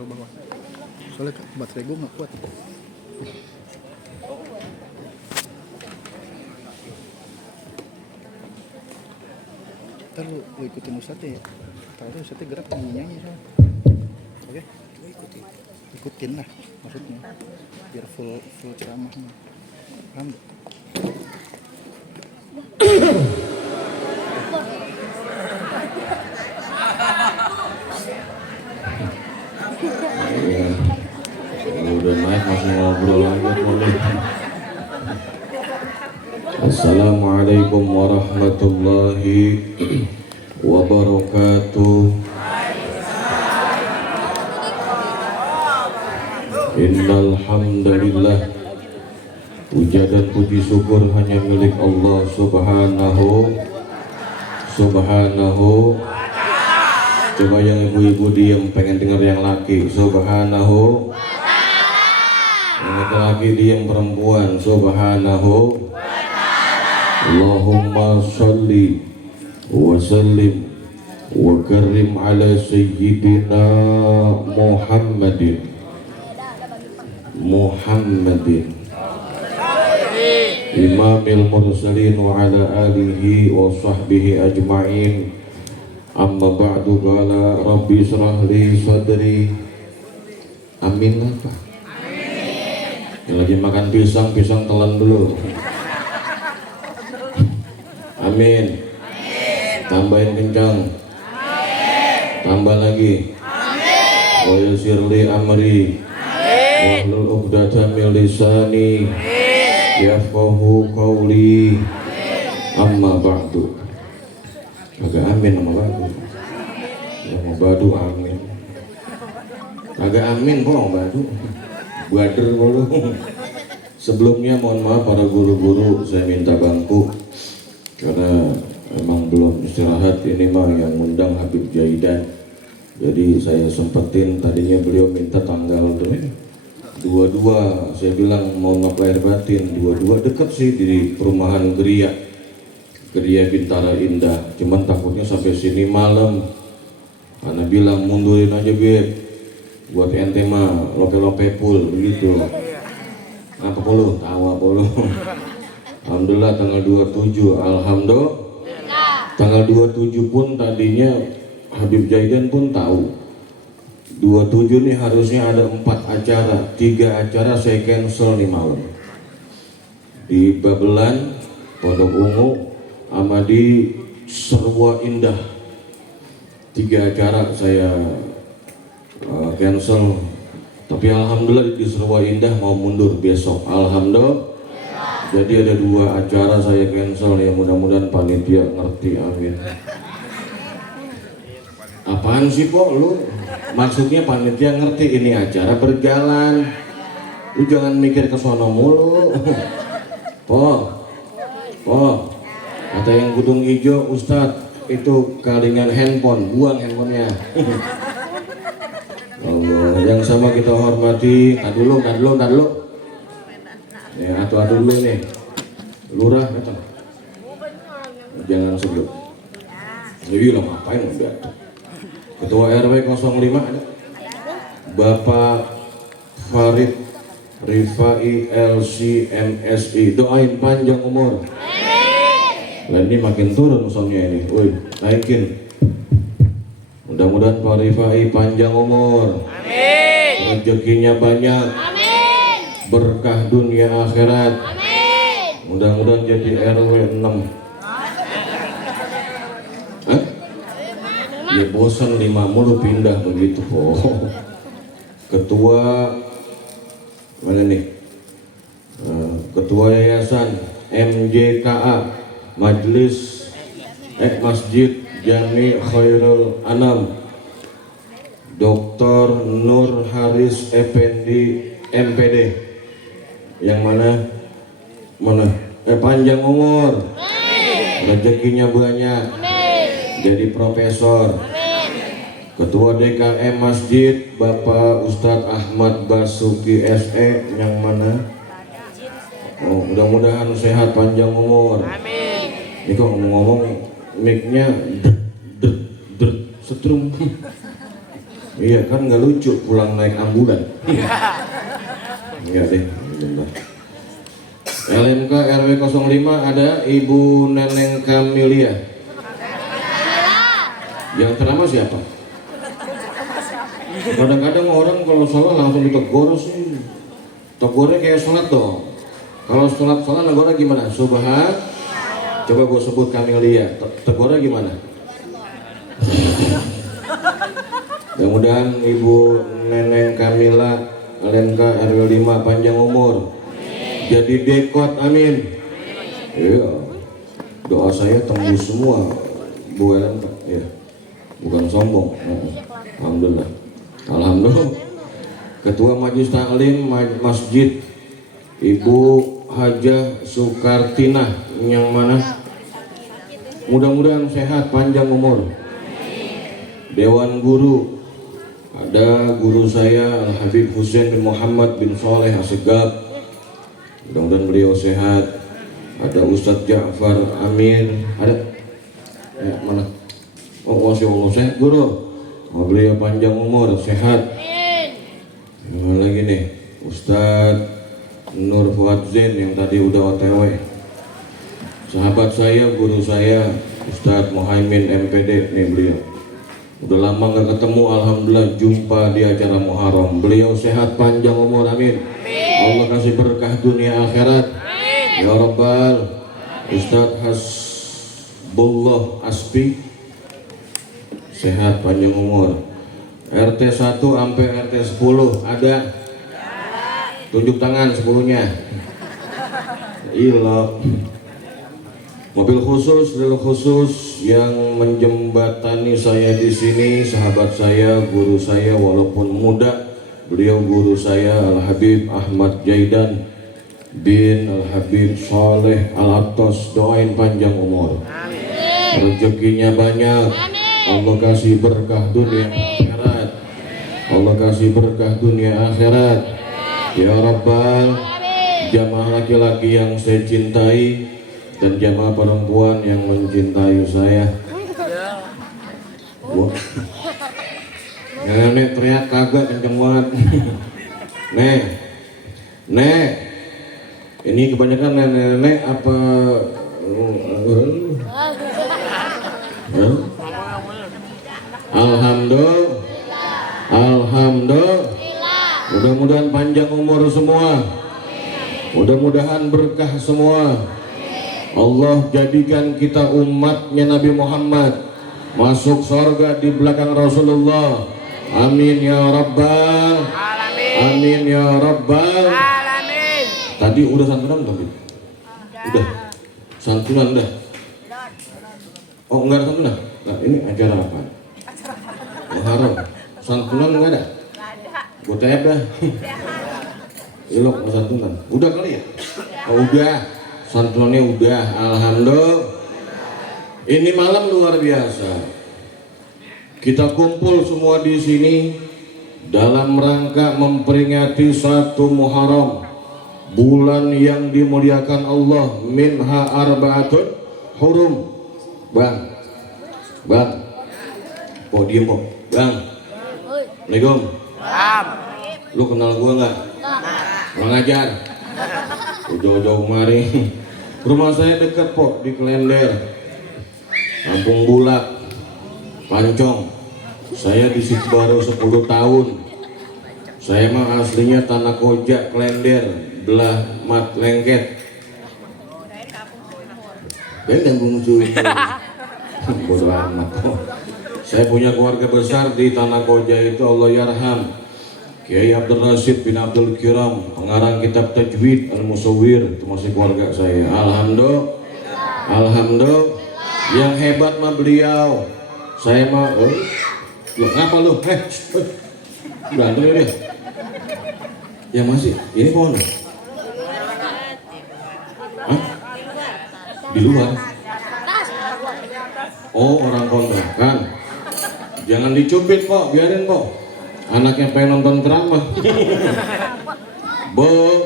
taruh bawah. Soalnya baterai gue nggak kuat. Ntar lu ikutin Ustadznya ya. Taruh Ustadznya gerak nyanyi soalnya. Oke? Ikutin lah maksudnya. Biar full ceramahnya. Paham gak? Udah naik masih ngobrol lagi boleh. Assalamualaikum warahmatullahi wabarakatuh. Innal hamdalillah, puja dan puji syukur hanya milik Allah subhanahu. Coba yang ibu-ibu diam, pengen dengar yang laki. Subhanahu. Yang laki diam, perempuan. Subhanahu. Allahumma sholli wa sallim wa karim ala sayyidina Muhammadin imamil mursalin wa ala alihi wa sahbihi ajma'in. Amma ba'du, qala rabbi israh li sadri. Amin apa? Yang lagi makan pisang telan dulu. Amin. Tambahin kencang. Tambah lagi. Wa yassir li amri. Wahlul 'uqdatam min lisani yafqahu qawli. Amma ba'du. Agak amin sama badu. Yang mau badu amin. Agak amin kok mau badu. Bader mulu. Sebelumnya mohon maaf para guru-guru, saya minta bangku karena emang belum istirahat. Ini mah yang ngundang Habib Jaidan. Jadi saya sempetin, tadinya beliau minta tanggal 22. Saya bilang mohon maaf lahir batin, 22 dekat sih di perumahan Geria Bintara Indah, cuman takutnya sampai sini malam. Karena bilang mundurin aja Beb, buat ente mah lope-lope full begitu. Apa puluh? Tahu apa puluh? Alhamdulillah tanggal 27. Alhamdulillah. Tanggal 27 pun tadinya Habib Jaidan pun tahu. 27 nih harusnya ada 4 acara, 3 acara saya cancel nih malam. Di Babelan, Pondok Ungu, sama di Serwa Indah. 3 acara saya cancel, tapi alhamdulillah di Serwa Indah mau mundur besok. Alhamdulillah. Jadi ada 2 acara saya cancel ya, mudah-mudahan panitia ngerti, amin. Apaan sih kok lu? Maksudnya panitia ngerti ini acara berjalan. Lu jangan mikir ke sono mulu. Po. Kata yang Gunung Hijau, Ustadz itu kalingan handphone, buang handphonenya. Allah, yang sama kita hormati. Tadi dulu. Ya, atu dulu nih. Lurah, kata. Jangan sebelum. Jadi lo ngapain udah? Ketua RW 05 ada. Bapak Farid Rifai LC MSI, doain panjang umur. Nah, ini makin turun soalnya ini, woi naikin. Mudah-mudahan Pak Rifai panjang umur, amin. Rezekinya banyak, amin. Berkah dunia akhirat, amin. Mudah-mudahan jadi RW 6. Hah? Ya bosan 5 mulu pindah begitu. Oh. Ketua mana nih? Ketua Yayasan MJKA Majelis Masjid Jami Khairul Anam, Dr. Nur Haris Effendi MPD. Yang mana? Panjang umur, rezekinya banyak, jadi profesor. Ketua DKM Masjid Bapak Ustadz Ahmad Basuki SE. Yang mana? Oh, mudah-mudahan sehat panjang umur. Ini kok ngomong mic-nya setrum. Iya kan nggak lucu pulang naik ambulan. Enggak deh. Alhamdulillah. LMK RW 05 ada Ibu Neneng Kamilia. Yang ceramah siapa? Kadang-kadang orang kalau salah langsung ditegur sih. Tegurnya kayak sholat dong. Kalau sholat negornya gimana? Subhan. Coba gue sebut Kamilia. Tegurnya gimana? Mudah-mudahan Ibu Neneng Kamila LMK RW 5 panjang umur. Jadi dekot, amin. Iya. Doa saya tembus semua. Bu LMK. Ya. Bukan sombong. Alhamdulillah. Alhamdulillah. Ketua Majelis Taklim Masjid Ibu Hajah Sukartina yang mana? Mudah-mudahan sehat panjang umur. Dewan Guru ada guru saya Al Habib Husain bin Muhammad bin Saleh Asegab. Mudah-mudahan beliau sehat. Ada Ustadz Ja'far Amir. Ada? Ya, mana? Oh, masya Allah sehat guru. Beliau panjang umur, sehat. Lagi nih, Ustadz Nur Fuad Zain yang tadi udah OTW. Sahabat saya, guru saya, Ustadz Muhaimin MPD nih beliau. Udah lama gak ketemu, alhamdulillah jumpa di acara Muharram. Beliau sehat panjang umur, amin. Allah kasih berkah dunia akhirat. Ya Rabbal. Ustadz Hasbullah Aspi sehat panjang umur. RT 1 sampai RT 10 ada? Tunjuk tangan 10-nya. Ilok. Mobil khusus, rel khusus yang menjembatani saya di sini, sahabat saya, guru saya walaupun muda, beliau guru saya Al Habib Ahmad Jaidan bin Al Habib Saleh Al Atos. Doain panjang umur. Rezekinya banyak. Allah kasih berkah dunia akhirat. Allah kasih berkah dunia akhirat. Ya Rabbal. Jamaah laki-laki yang saya cintai dan jamaah perempuan yang mencintai saya. Wah. Nenek teriak kagak kenceng banget. Nek. Ini kebanyakan nenek apa? Alhamdulillah. Mudah-mudahan panjang umur semua. Mudah-mudahan berkah semua. Allah jadikan kita umatnya Nabi Muhammad masuk surga di belakang Rasulullah. Amin ya Rabbal Amin ya Rabbal Alamin. Tadi udah santunan tapi? Udah. Santunan udah. Oh enggak ada santunan? Nah ini acara apa? Muharram. Santunan enggak ada? Gue tanya dah. Ilok santunan. Udah kali ya? Oh, udah. Santunannya udah. Alhamdulillah. Ini malam luar biasa. Kita kumpul semua di sini dalam rangka memperingati 1 Muharram, bulan yang dimuliakan Allah. Minha arba'atun hurum. Bang. Oh diem kok. Bang. Assalamualaikum. Lu kenal gua nggak? Kurang ajar. Jauh-jauh kemari. Rumah saya dekat Pok di Klender, Kampung Bulak, Pancong. Saya di situ baru 10 tahun. Saya mah aslinya Tanah Koja, Klender, belah Mat Lengket. Kayak Kampung Cuy. Bodoh amat. Saya punya keluarga besar di Tanah Koja itu, Allah yarham. Kiai Abdul Rasid bin Abdul Kiram, pengarang kitab Tajwid Al-Musawwir, itu masih keluarga saya. Alhamdulillah. Yang hebat mah beliau. Saya mah, ngapa lu? Berantem ya dia. Ya masih, ini pohon. Hah? Di luar. Oh orang kontrakan. Jangan dicubit Pok, biarin Pok. Anaknya pengen nonton drama. Bo.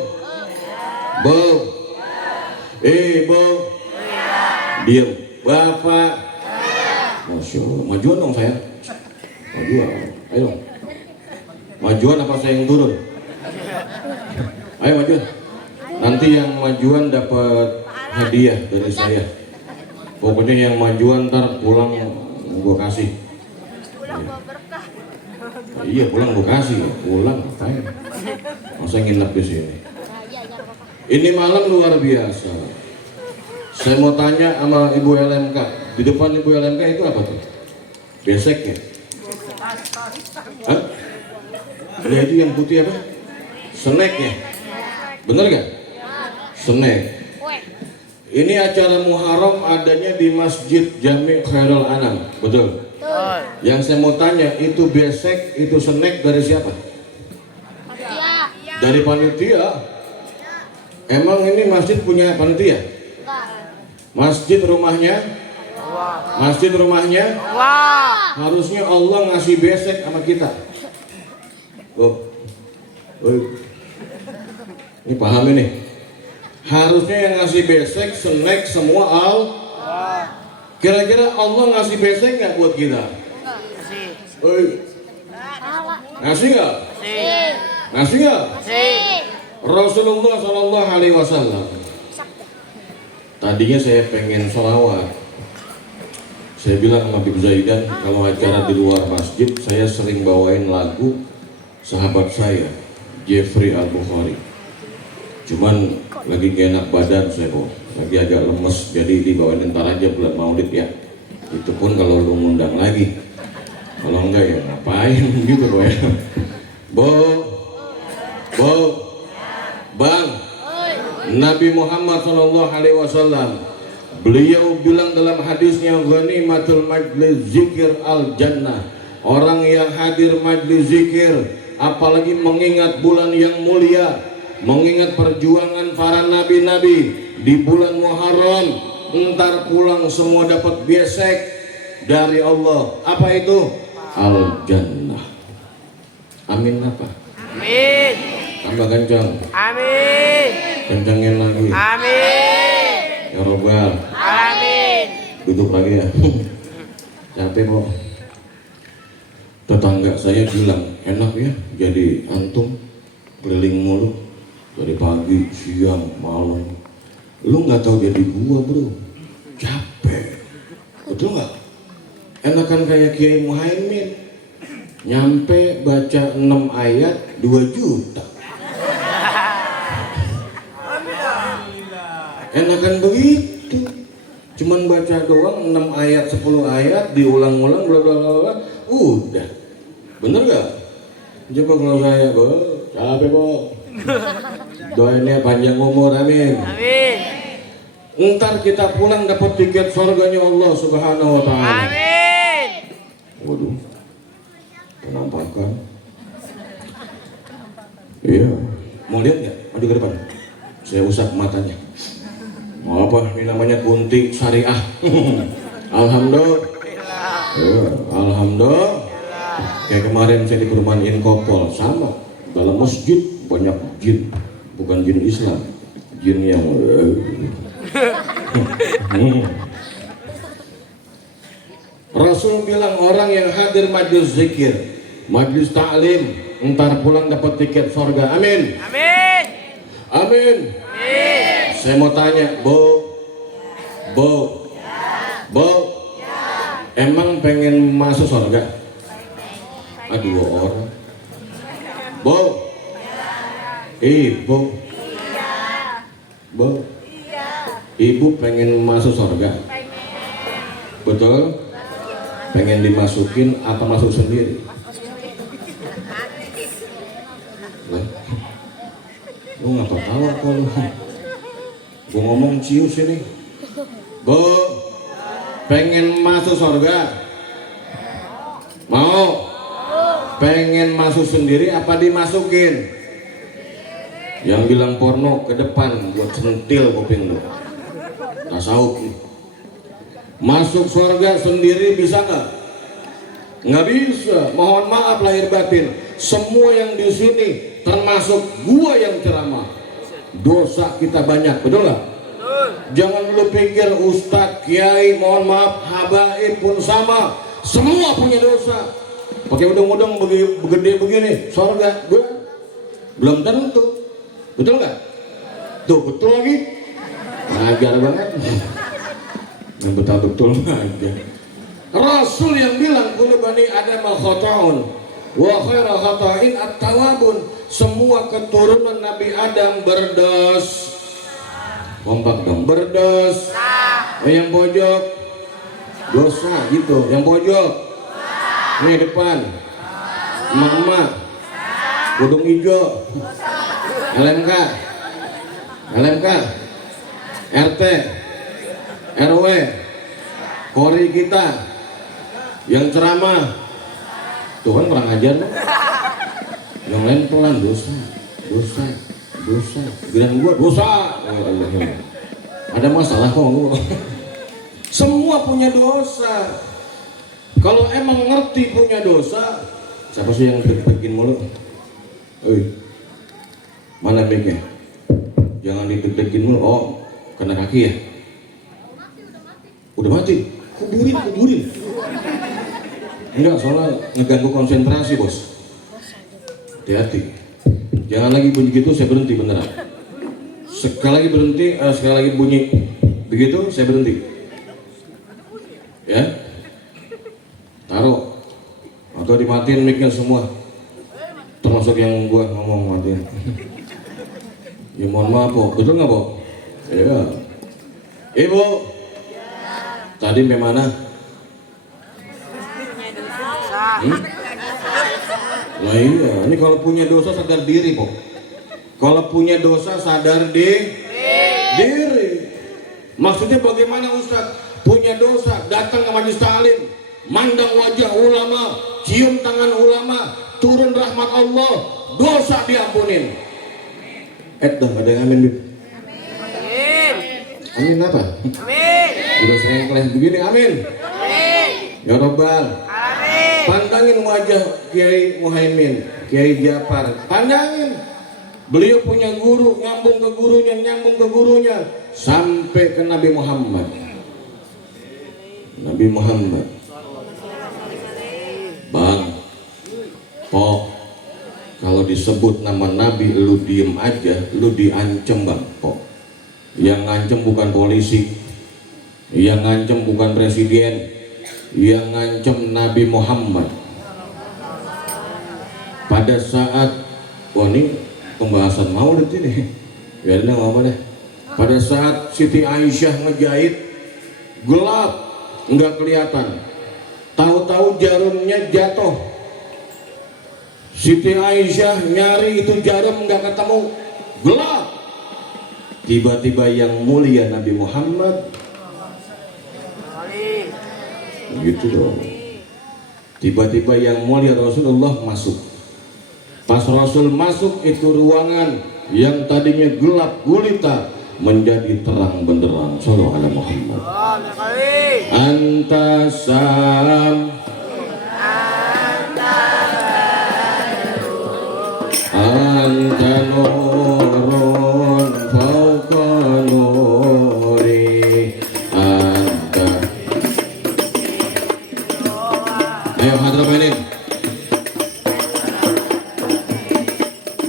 Diam. Bapak. Masya Allah. Majuan dong saya. Majuan. Ayo. Majuan apa saya yang turun? Ayo majuan. Nanti yang majuan dapat hadiah dari saya. Pokoknya yang majuan ntar pulang gue kasih. Iya pulang gue kasih. Pulang ngapain? Masa nginep di sini? Ini malam luar biasa. Saya mau tanya sama Ibu LMK. Di depan Ibu LMK itu apa tuh? Besek ya? Hah? Nah itu yang putih apa? Snack ya? Bener gak? Snack. Ini acara Muharram adanya di Masjid Jami Khairul Anam, betul? Yang saya mau tanya, itu besek, itu snack dari siapa? Dari panitia. Emang ini masjid punya panitia? Masjid rumahnya? Masjid rumahnya? Harusnya Allah ngasih besek sama kita. Oh. Ini paham ini? Harusnya yang ngasih besek, snack semua Kira-kira Allah ngasih besek nggak buat kita? Ngasih nggak? Ngasih nggak? Rasulullah Shallallahu Alaihi Wasallam. Tadinya saya pengen sholawat. Saya bilang sama Bib Zaidan, kalau acara di luar masjid, saya sering bawain lagu sahabat saya, Jeffrey Al-Bukhari. Cuman lagi gak enak badan saya kok, lagi agak lemes, jadi dibawain ntar aja bulan Maulid ya. Itu pun kalau lu ngundang lagi, kalau enggak ya ngapain gitu loh ya. Bang, Nabi Muhammad SAW, beliau bilang dalam hadisnya, ghanimatul majlis zikir al jannah. Orang yang hadir majlis zikir, apalagi mengingat bulan yang mulia, mengingat perjuangan para nabi-nabi di bulan Muharram, entar pulang semua dapat besek dari Allah. Apa itu? Al jannah. Amin apa? Amin. Tambah kencang. Amin. Kencangin lagi. Amin. Ya Robbal. Amin. Duduk lagi ya. Capek kok. Tetangga saya bilang, enak ya jadi antum keliling mulu dari pagi, siang, malam. Lu nggak tahu jadi gua bro, capek. Betul nggak? Enakan kayak Kiai Muhaimin, nyampe baca 6 ayat 2 juta. Enakan begitu, cuman baca doang 6 ayat 10 ayat diulang-ulang bla bla bla, udah. Bener gak? Coba kalau saya capek kok. Doainnya panjang umur, amin. Amin. Ntar kita pulang dapat tiket surganya Allah Subhanahu wa Ta'ala. Amin. Waduh, penampakan. Iya, mau lihat nggak? Maju ke depan. Saya usap matanya. Mau apa? Ini namanya gunting syariah. Alhamdulillah. Ya, alhamdulillah. Kayak kemarin saya di perumahan Inkopol, sama. Dalam masjid banyak jin, bukan jin Islam, jin yang Rasul bilang orang yang hadir majlis zikir, majlis ta'lim, entar pulang dapat tiket surga. Amin. Amin. Amin. Amin. Saya mau tanya, Bu, emang pengen masuk surga? Aduh orang. Bu, Ibu, Bu, Ibu pengen masuk surga? Betul? Pengen dimasukin atau masuk sendiri? Lu ngapa tahu kalau gua ngomong cius ini? Bu, pengen masuk surga? Mau? Pengen masuk sendiri apa dimasukin? Yang bilang porno ke depan buat sentil kuping lu. Tasawuf nih. Masuk surga sendiri bisa nggak? Nggak bisa. Mohon maaf lahir batin. Semua yang di sini termasuk gua yang ceramah. Dosa kita banyak, betul nggak? Jangan lu pikir ustadz, kiai, mohon maaf, habaib pun sama. Semua punya dosa. pakai udang-udang begede begini, surga gue belum tentu, betul nggak? Tuh betul lagi, ngajar banget, yang betul aja. Rasul yang bilang kullu bani Adam khata'un wa khairu khata'in at-tawabun. Semua keturunan Nabi Adam berdos. Kompak dong, berdos. Yang pojok dosa gitu, yang pojok ini depan emak-emak kudung hijau LMK RT RW kori kita yang ceramah Tuhan kurang ajar loh. Yang lain pelan dosa giliran gua dosa. Oh, Allah. Ada masalah kok gua. Semua punya dosa. Kalau emang ngerti punya dosa, siapa sih yang deg-degin mulu? Oi, mana mic-nya? Jangan dideg-degin mulu. Oh, kena kaki ya? Udah mati? Kuburin. Enggak, soalnya ngeganggu konsentrasi bos. Hati-hati. Jangan lagi bunyi gitu, saya berhenti beneran. Sekali lagi bunyi begitu, saya berhenti. Ya, taruh atau dimatiin mic-nya semua, termasuk yang gua ngomong matiin. Ya mohon maaf po, betul nggak po? Ya, ibu, tadi memana? Nah iya, ini kalau punya dosa sadar diri po. Kalau punya dosa sadar diri. Maksudnya bagaimana Ustaz? Punya dosa, datang ke majelis taklim, mandang wajah ulama, cium tangan ulama, turun rahmat Allah, dosa diampunin. Dong, ada yang amin? Amin apa? Amin. Udah sengkleh begini, amin. Ya Rabbal. Pandangin wajah Kiai Muhaimin, Kiai Jafar, pandangin. Beliau punya guru, nyambung ke gurunya, sampai ke Nabi Muhammad. Bang, Pok, kalau disebut nama Nabi lu diem aja, lu diancem bang, Pok. Yang ngancem bukan polisi, yang ngancem bukan presiden, yang ngancem Nabi Muhammad. Pada saat, wah ini pembahasan maulid ini, biarin nggak apa deh. Pada saat Siti Aisyah ngejahit, gelap, nggak kelihatan. Tahu-tahu jarumnya jatuh. Siti Aisyah nyari itu jarum nggak ketemu, gelap. Tiba-tiba yang mulia Nabi Muhammad, gitu dong. Tiba-tiba yang mulia Rasulullah masuk. Pas Rasul masuk, itu ruangan yang tadinya gelap gulita menjadi terang benderang. Sallallahu alaihi Muhammad. Anta salam, anta nurun fauqa nuri, anta. Ayo hadrah mainin.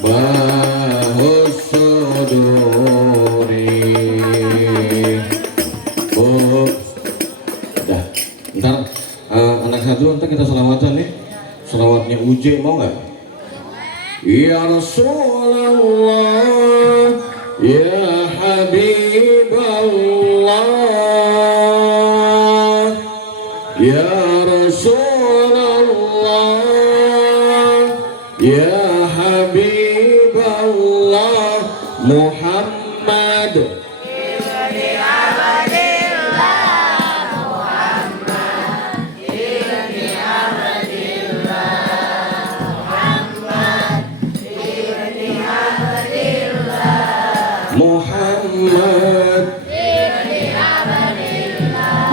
Bahus suduri. Oh, dah. Ntar anak satu, ntar kita selawatan nih. Selawatnya Uje mau nggak? Ya Rasulullah, ya Habiballah, ya Rasulullah, ya Habiballah Muhammad.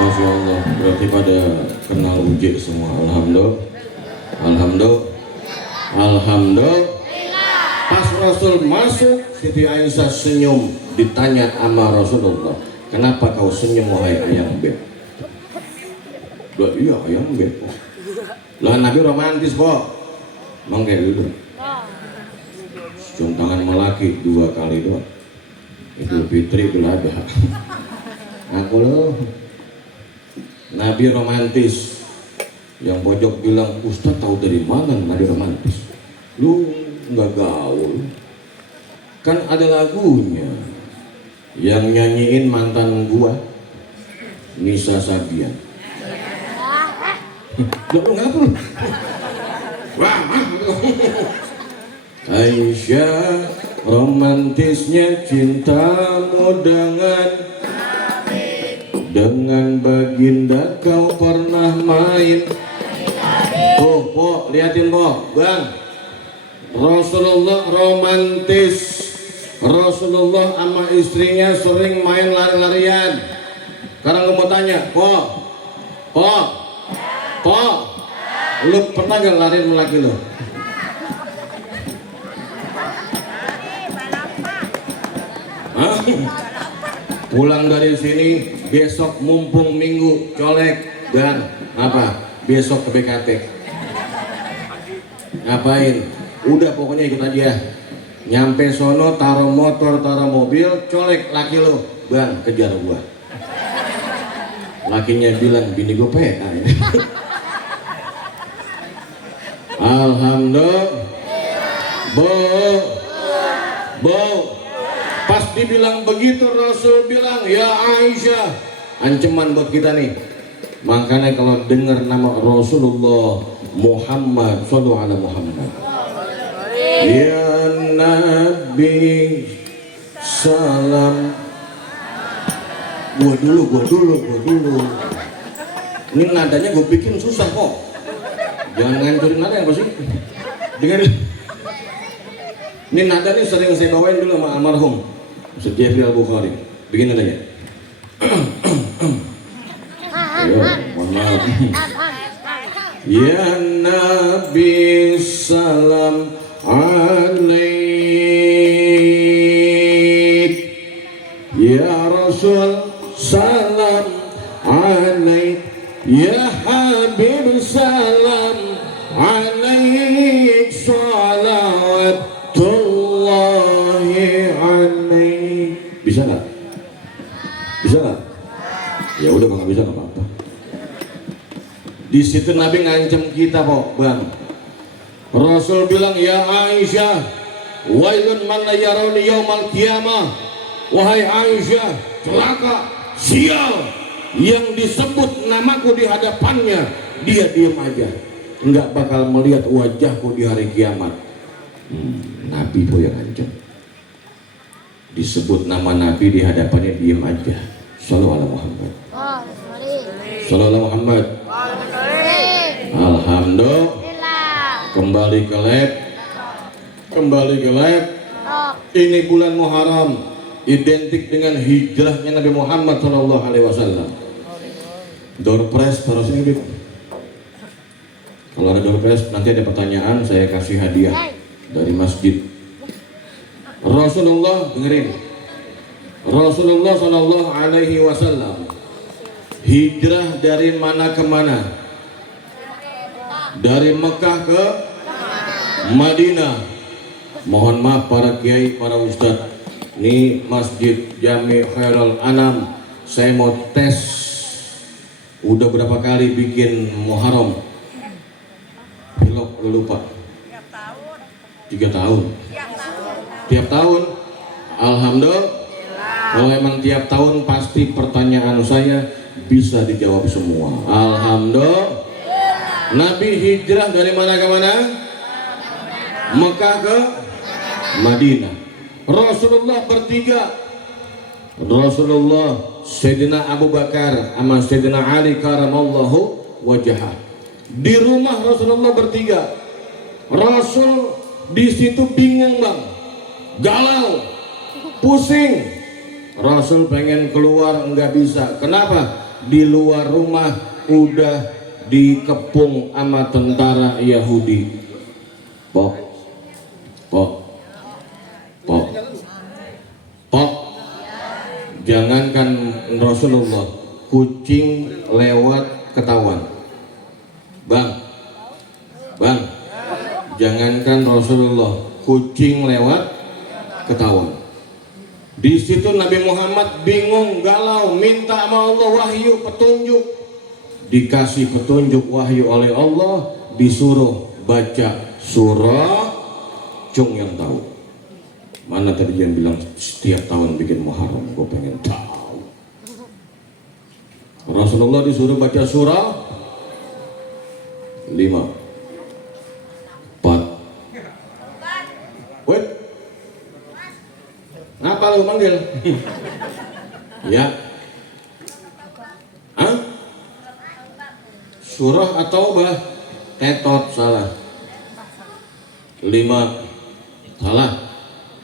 Masya Allah, berarti pada kenal Uje semua. Alhamdulillah. Pas Rasul masuk, Siti Aisyah senyum. Ditanya sama Rasulullah, kenapa kau senyum wahai ayang beb? Iya ayang beb. Lah Nabi romantis kok. Emang kayak gitu. Cium tangan melaki 2 kali doang. Idul Fitri, Idul Adha. Aku loh. Nabi romantis. Yang pojok bilang, Ustaz tahu dari mana Nabi romantis? Lu nggak gaul. Kan ada lagunya. Yang nyanyiin mantan gua, Nisa Sabian. Lu ngapa lu? Wah, Aisyah, romantisnya cintamu dengan baginda kau pernah main. Oh, po, liatin po, bang. Rasulullah romantis. Rasulullah sama istrinya sering main lari-larian. Sekarang gue mau tanya, po, lu pernah gak lari sama laki lu? Hah? Pulang dari sini besok mumpung minggu colek dan apa? Besok ke BKT. Ngapain? Udah pokoknya ikut aja. Nyampe sono taruh motor, taruh mobil, colek laki lo, bang kejar gua. Lakinya bilang bini gue PA. Alhamdulillah. Bo. Pas dibilang begitu Rasul bilang ya Aisyah, ancaman buat kita nih. Makanya kalau dengar nama Rasulullah Muhammad sallallahu alaihi Muhammad, ya Nabi salam. Gua dulu. Ini nadanya gue bikin susah kok. Jangan ngancurin nada apa sih? Dengerin. Ini nada nih sering saya bawain dulu sama almarhum Ustaz Jeffrey Al-Bukhari. Bikin nadanya. Ayo, mohon maaf. Ya Nabi salam alaik, ya Rasul salam alaik, ya Habib salam alaik, salawatullahi alaik. Bisa nggak? Bisa nggak? Ya udah kalau nggak bisa nggak apa-apa. Di situ Nabi ngancam kita kok, bang. Rasul bilang ya Aisyah, wailun man la yarawni yaumal qiyamah. Wahai Aisyah, celaka, sial yang disebut namaku di hadapannya, dia diam aja, nggak bakal melihat wajahku di hari kiamat. Nabi pun yang ngancam. Disebut nama Nabi di hadapannya diam aja. Sallallahu alaihi Muhammad. Sallallahu Muhammad. Alhamdulillah. Kembali ke lab. Ini bulan Muharram, identik dengan hijrahnya Nabi Muhammad sallallahu alaihi wasallam. Door prize terus ini. Kalau ada door prize nanti ada pertanyaan, saya kasih hadiah dari masjid. Rasulullah, dengerin. Rasulullah sallallahu alaihi wasallam hijrah dari mana ke mana? Dari Mekah ke Madinah. Mohon maaf para kiai, para ustadz. Ini Masjid Jami Khairul Anam. Saya mau tes. Udah berapa kali bikin Muharram? Pilok lupa. 3 tahun. Tiap tahun. Alhamdulillah. Kalau emang tiap tahun pasti pertanyaan saya bisa dijawab semua. Alhamdulillah. Nabi hijrah dari mana ke mana? Mekah ke Madinah. Rasulullah bertiga. Rasulullah, Sayyidina Abu Bakar sama Sayyidina Ali karamallahu wajhah. Di rumah Rasulullah bertiga. Rasul di situ bingung, bang, galau, pusing. Rasul pengen keluar nggak bisa. Kenapa? Di luar rumah udah dikepung sama tentara Yahudi. Pok. Jangankan Rasulullah, kucing lewat ketahuan. Bang, Bayangkan Rasulullah, kucing lewat ketawa. Di situ Nabi Muhammad bingung, galau, minta sama Allah wahyu, petunjuk. Dikasih petunjuk wahyu oleh Allah, disuruh baca surah. Cung yang tahu. Mana tadi yang bilang setiap tahun bikin Muharram, gue pengen tahu. Rasulullah disuruh baca surah 5 4. Wait. Apa lu manggil? Ya. Hah? Surah atau bah? Tetot salah. 5 salah.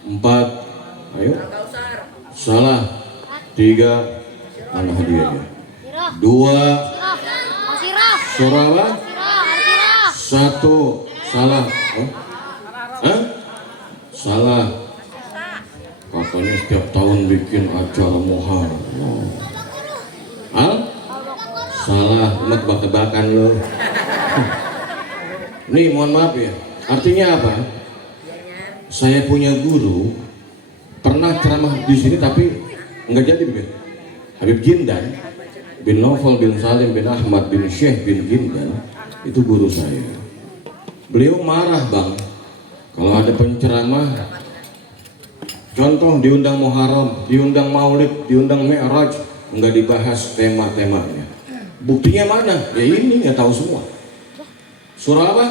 4 ayo. Salah. 3 mana hadiahnya? 2 surah apa? 1 salah. Hah? Salah. Katanya setiap tahun bikin acara Muharram. Al? Salah, umat bak-bakan lo. Nih mohon maaf ya, artinya apa? Saya punya guru pernah ceramah di sini tapi nggak jadi begitu. Habib Jindan bin Naufal bin Salim bin Ahmad bin Syekh bin Jindan itu guru saya. Beliau marah bang kalau ada penceramah, contoh diundang Muharram, diundang Maulid, diundang Mi'raj, nggak dibahas tema-temanya. Buktinya mana? Ya ini nggak tahu semua. Surah apa?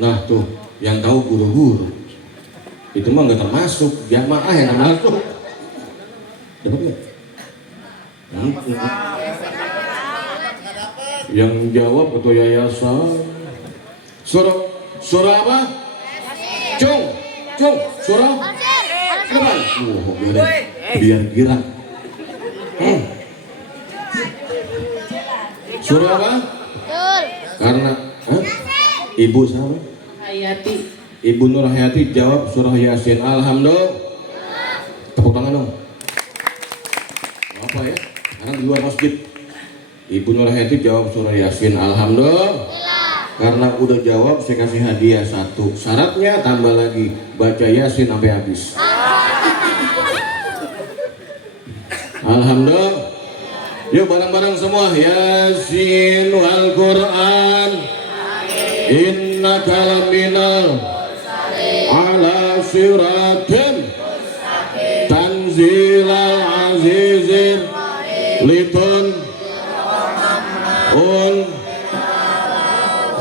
Nah tuh, yang tahu guru-guru. Itu mah nggak termasuk, jamaah yang termasuk. Dapat nggak? Yang jawab ketua yayasan. Surah apa? Cung, surah depan. Biar girang. Surah apa? Karena Ibu siapa? Hayati. Ibu Nur Hayati jawab surah Yasin. Alhamdulillah. Tepuk tangan dong. Apa ya? Karena di luar masjid. Ibu Nur Hayati jawab surah Yasin. Alhamdulillah. Karena udah jawab, saya kasih hadiah 1. Syaratnya tambah lagi, baca Yasin sampai habis. Alhamdulillah. Yuk bareng-bareng semua. Yasin wal Quran. Innaka laminal ala siratin tanzilal azizin litun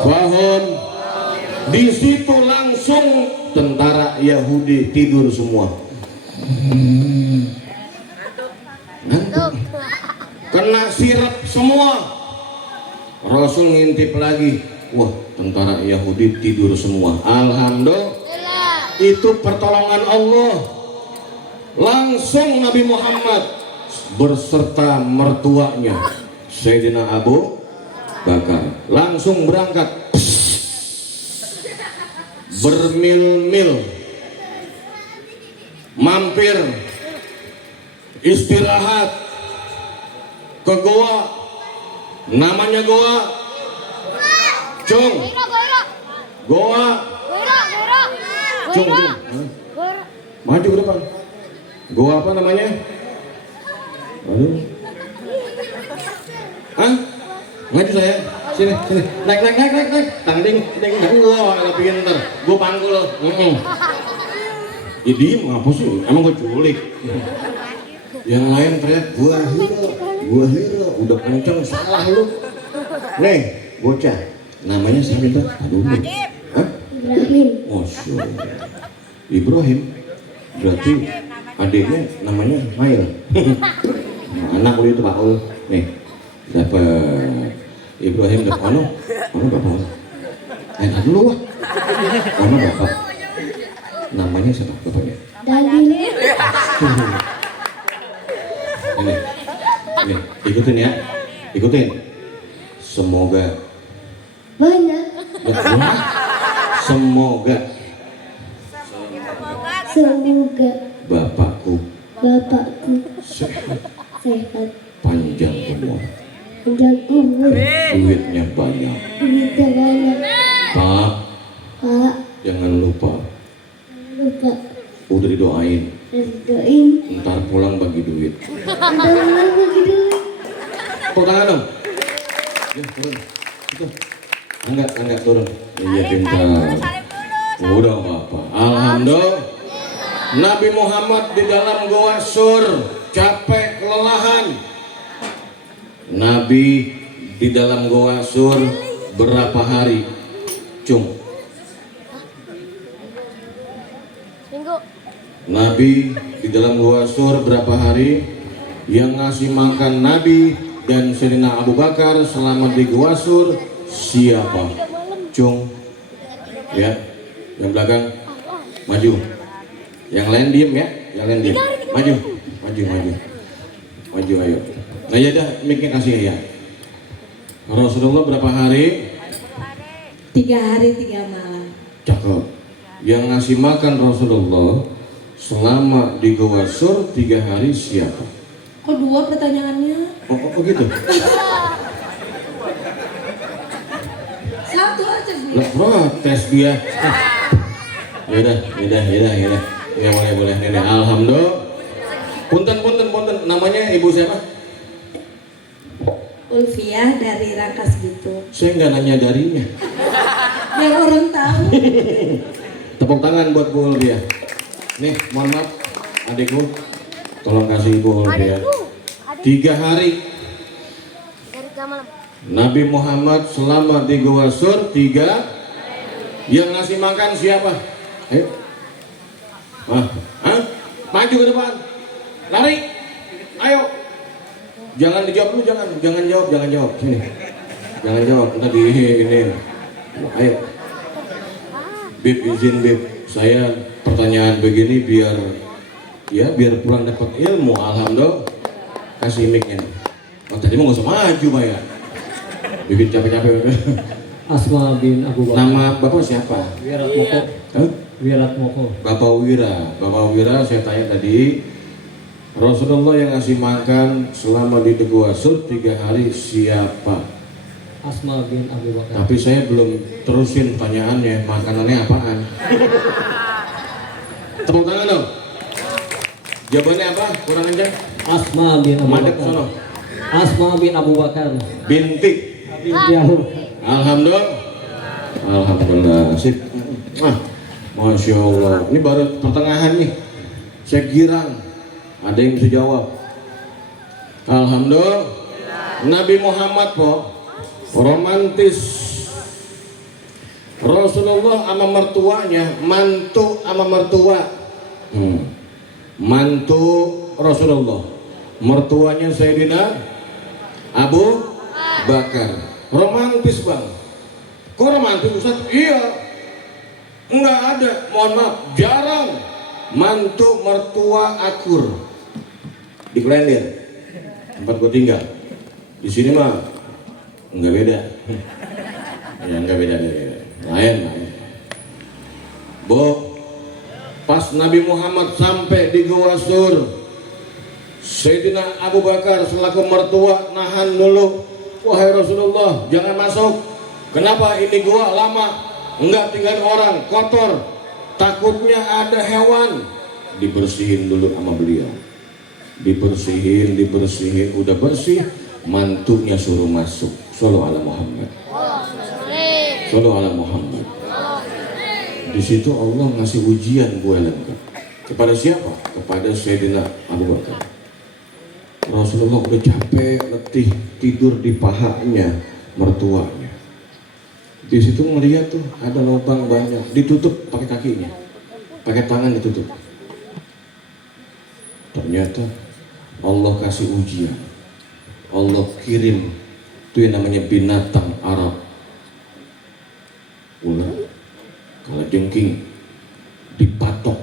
fahum. Di situ langsung tentara Yahudi tidur semua. Ngantuk. Kena sirap semua. Rasul ngintip lagi. Wah, tentara Yahudi tidur semua. Alhamdulillah. Itu pertolongan Allah. Langsung Nabi Muhammad berserta mertuanya Sayyidina Abu Bakar langsung berangkat bermil-mil, mampir istirahat ke goa, namanya goa Cung, goa Cung, maju ke depan. Goa apa namanya? Aduh. Hah? Maju saya. Sini. Naik. Tanding. Wah, lebih pinter. Gua panggul lo. Diem ngapa sih? Emang gua culik. Yang lain teriak, gua hero. Udah kenceng, salah lu. Nih, bocah. Namanya siapa itu? Aduh. Hah? Ibrahim. Oh, sure. Ibrahim. Berarti adiknya namanya Mail. Anak lu itu Pak Ul. Nih, dapat Ibrahim dapat mana bapak? Dulu wah. Mana bapak? Namanya siapa bapaknya? Dali. Ini, ikutin ya. Ikutin. Semoga Banyak. Semoga bapakku sehat, panjang umur, duitnya banyak. Pak, Pak, Jangan lupa. lupa Udah didoain. doain. Ntar pulang bagi duit. Udah begitu. Tepuk tangan dong. Ya, turun. Itu. Enggak turun. Iya pintar. Udah apa-apa. Alhamdulillah. Nabi Muhammad di dalam Goa Sur capek kelelahan. Nabi di dalam Goa Sur berapa hari? Cung. Minggu. Nabi di dalam Goa Sur berapa hari? Yang ngasih makan Nabi dan Sayyidina Abu Bakar selama di Goa Sur siapa? Cung. Ya, yang belakang maju. Yang lain diem ya, yang lain diem. Maju ayo. Nah ya dah, mic-nya kasih ya. Rasulullah berapa hari? 3 hari 3 malam. Cakep. Yang ngasih makan Rasulullah selama di Goa Sur 3 hari siapa? Kok 2 pertanyaannya? Oh gitu. Satu aja Bu. Lah protes dia. Yaudah. Ya boleh. Nenek. Alhamdulillah. Punten. Namanya ibu siapa? Ulfiah dari Rangkas gitu. Saya nggak nanya darinya. Biar orang tahu. Tepuk tangan buat Bu Ulfiah. Nih, mohon maaf, adikku, tolong kasih Bu Ulfiah. 3 hari. Dari jam malam. Nabi Muhammad selama di Goa Sur 3. Yang ngasih makan siapa? Ayo. Maju ke depan. Lari. Ayo. Jangan dijawab dulu, jangan jawab. Sini. Jangan jawab, nanti ini. Ayo. Bib, izin Bib. Saya pertanyaan begini biar pulang dapat ilmu. Alhamdulillah. Kasih mic-nya. Oh, tadi mau nggak usah maju, Pak ya. Bibit capek-capek udah. Asma bin Abu Bakar. Nama Bapak siapa? Wirat Moko. Hah? Wirat Moko. Bapak Wira saya tanya tadi, Rasulullah yang ngasih makan selama di Goa Sur 3 hari siapa? Asma bin Abu Bakar. Tapi saya belum terusin pertanyaannya, makanannya apaan? Tepuk tangan dong. Jawabannya apa? Kurang aja. Asma bin Abu Madep Bakar. sono. Asma bin Abu Bakar. Bintik. Binti Abu. Alhamdulillah. Sip. Masya Allah. Ini baru pertengahan nih. Saya girang. Ada yang bisa jawab? Alhamdulillah. Nabi Muhammad po romantis. Rasulullah sama mertuanya, mantu sama mertua. Mantu Rasulullah, mertuanya Sayyidina Abu Bakar. Romantis bang. Kok romantis Ustaz? Iya. Enggak ada, mohon maaf, jarang mantu mertua akur di Klender tempat gue tinggal. Di sini mah enggak beda. Ya enggak beda. Lain. Bu, pas Nabi Muhammad sampai di Goa Sur, Sayyidina Abu Bakar selaku mertua nahan dulu. Wahai Rasulullah, jangan masuk. Kenapa ini gua lama? Enggak tinggal orang, kotor. Takutnya ada hewan. Dibersihin dulu sama beliau. Dibersihin, udah bersih. Mantunya suruh masuk. Shallallahu ala Muhammad. Shallallahu ala Muhammad. Di situ Allah ngasih ujian gue lengkap. Kepada siapa? Kepada Sayyidina Abu Bakar. Rasulullah udah capek, letih, tidur di pahanya mertuanya. Di situ melihat tuh ada lubang banyak, ditutup pakai kakinya, pakai tangan ditutup. Ternyata Allah kasih ujian, Allah kirim itu yang namanya binatang Arab, ular, kalajengking, dipatok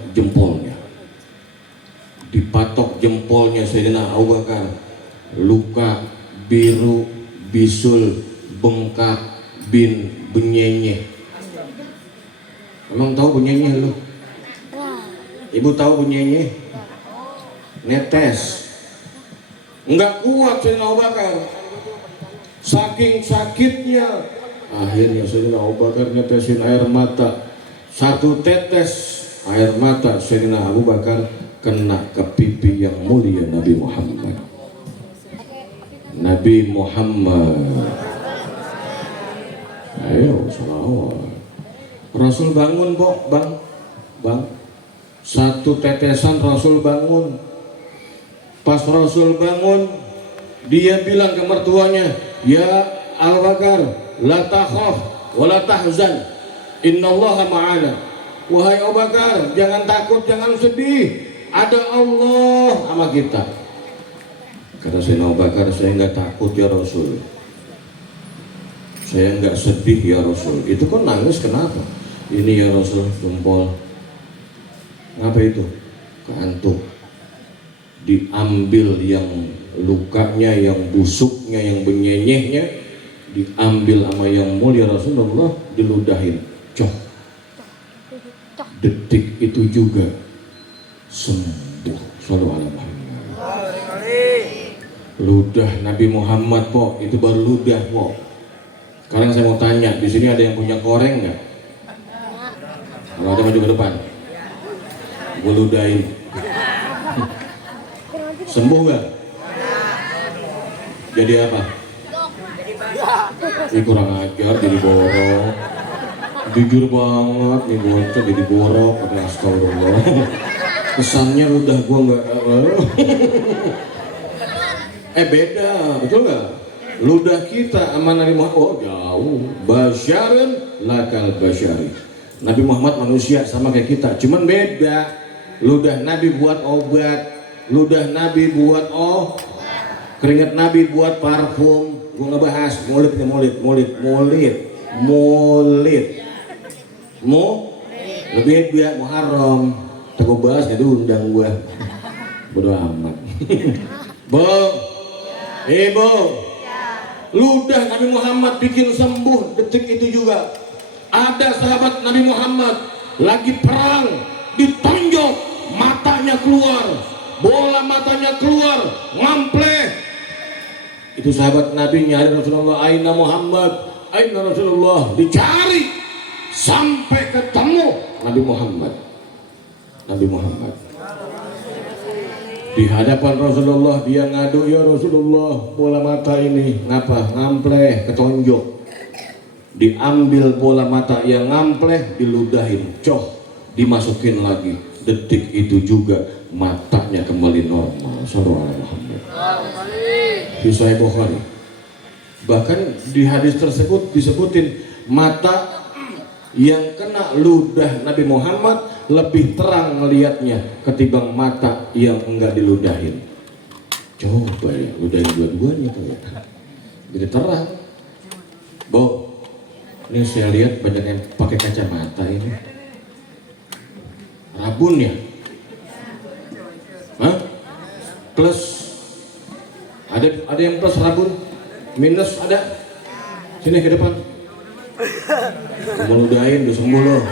jempolnya Sayyidina Abu Bakar, luka biru, bisul, bengkak, benyenye. Emang tahu benyenye lu? Ibu tahu benyenye? Netes. Enggak kuat Sayyidina Abu Bakar. Saking sakitnya, akhirnya Sayyidina Abu Bakar netesin air mata. Satu tetes air mata Sayyidina Abu Bakar kena ke pipi yang mulia Nabi Muhammad. Nabi Muhammad. Ayo, salawat. Rasul bangun, bang. Satu tetesan Rasul bangun. Pas Rasul bangun, dia bilang ke mertuanya, ya Abu Bakar, la takhaf wa la tahzan, innallaha ma'ana. Wahai Abu Bakar, jangan takut, jangan sedih, ada Allah sama kita. Kata Sayyidina Abu Bakar, saya nggak takut ya Rasul, saya nggak sedih ya Rasul. Itu kok nangis kenapa? Ini ya Rasul, jempol. Ngapa itu? Keantuk. Diambil yang lukanya, yang busuknya, yang benyenyehnya, diambil sama yang mulia Rasulullah, diludahin. Cok. Detik itu juga sembuh. Sallallahu alaihi wasallam. Ludah Nabi Muhammad po, itu baru ludah po. Sekarang saya mau tanya, di sini ada yang punya koreng nggak? Kalau ada maju ke depan. Gue ludahin. Sembuh nggak? Jadi apa? Ini kurang ajar, jadi borok. Jujur banget nih bocah jadi borok. Astagfirullah. Kesannya udah gua nggak. Beda, betul nggak? Ludah kita sama Nabi Muhammad, oh jauh. Basyarun lakal basyari. Nabi Muhammad manusia sama kayak kita, cuman beda. Ludah Nabi buat obat. Ludah Nabi buat keringat Nabi buat parfum. Gue ngebahas mulitnya mulit lebih dia Muharram. Gue bahas jadi undang gue. Bodo amat. Ibu, ludah Nabi Muhammad bikin sembuh detik itu juga. Ada sahabat Nabi Muhammad lagi perang, ditonjok, matanya keluar. Bola matanya keluar, ngampleh. Itu sahabat Nabi nyari Rasulullah, aina Muhammad, aina Rasulullah, dicari sampai ketemu Nabi Muhammad. Di hadapan Rasulullah dia ngadu, ya Rasulullah, bola mata ini ngapa? Ngampleh, ketonjok. Diambil bola mata yang ngampleh, diludahin, dimasukin lagi. Detik itu juga matanya kembali normal. Sallallahu alaihi wasallam. Di Sahih Bukhari. Bahkan di hadis tersebut disebutin mata yang kena ludah Nabi Muhammad lebih terang melihatnya ketimbang mata yang enggak diludahin. Coba ya, ludahin dua-duanya tuh ya. Jadi terang. Ini saya lihat banyak yang pakai kacamata ini. Rabun ya? Hah? Plus? Ada yang plus rabun? Minus ada? Sini ke depan. Kamu ludahin udah sembuh loh.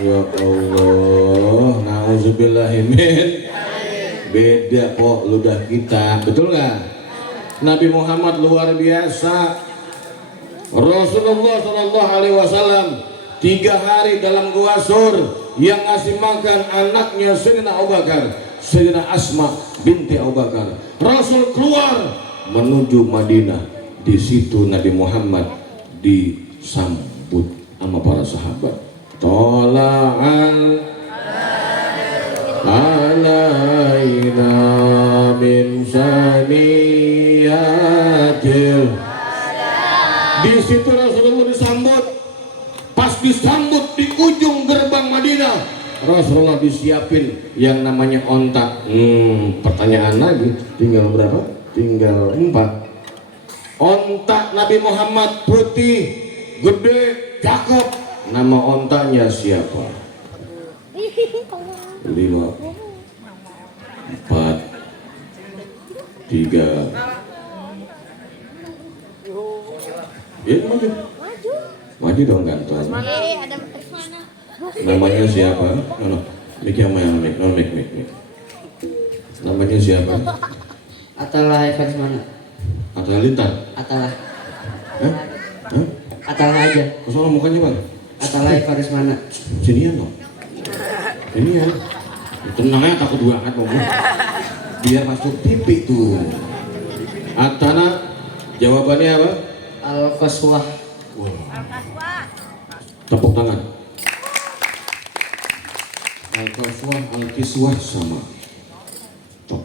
Ya Allah, na'udzubillahimin. Beda kok ludah kita, betul nggak? Nabi Muhammad luar biasa. Rasulullah Shallallahu Alaihi Wasallam 3 hari dalam gua Sur yang ngasih makan anaknya Sayyidina Abu Bakar, Sayyidina Asma binti Abu Bakar. Rasul keluar menuju Madinah. Di situ Nabi Muhammad disambut sama para sahabat. Tola'al alaina min saniyatil. Di situ Rasulullah disambut. Pas disambut di ujung gerbang Madinah, Rasulullah disiapin yang namanya onta. Pertanyaan lagi, tinggal berapa? Tinggal 4. Onta Nabi Muhammad putih, gede, cakep. Nama ontanya siapa? 5, 4, 3. Maju dong ganteng. Namanya siapa? Mik yang mana? Mik. Namanya siapa? Atalah Evans mana? Atala Lintar. Atalah. Hah? Atalah aja. Kosong mukanya bang? Atalay Karismana. Sinian loh. Ini ya. Tenang ya, takut banget ngomong. Biar masuk pipi tuh. Atana, jawabannya apa? Al-Qaswah. Tepuk tangan. Al-Qaswah, Al-Kiswah sama. Top.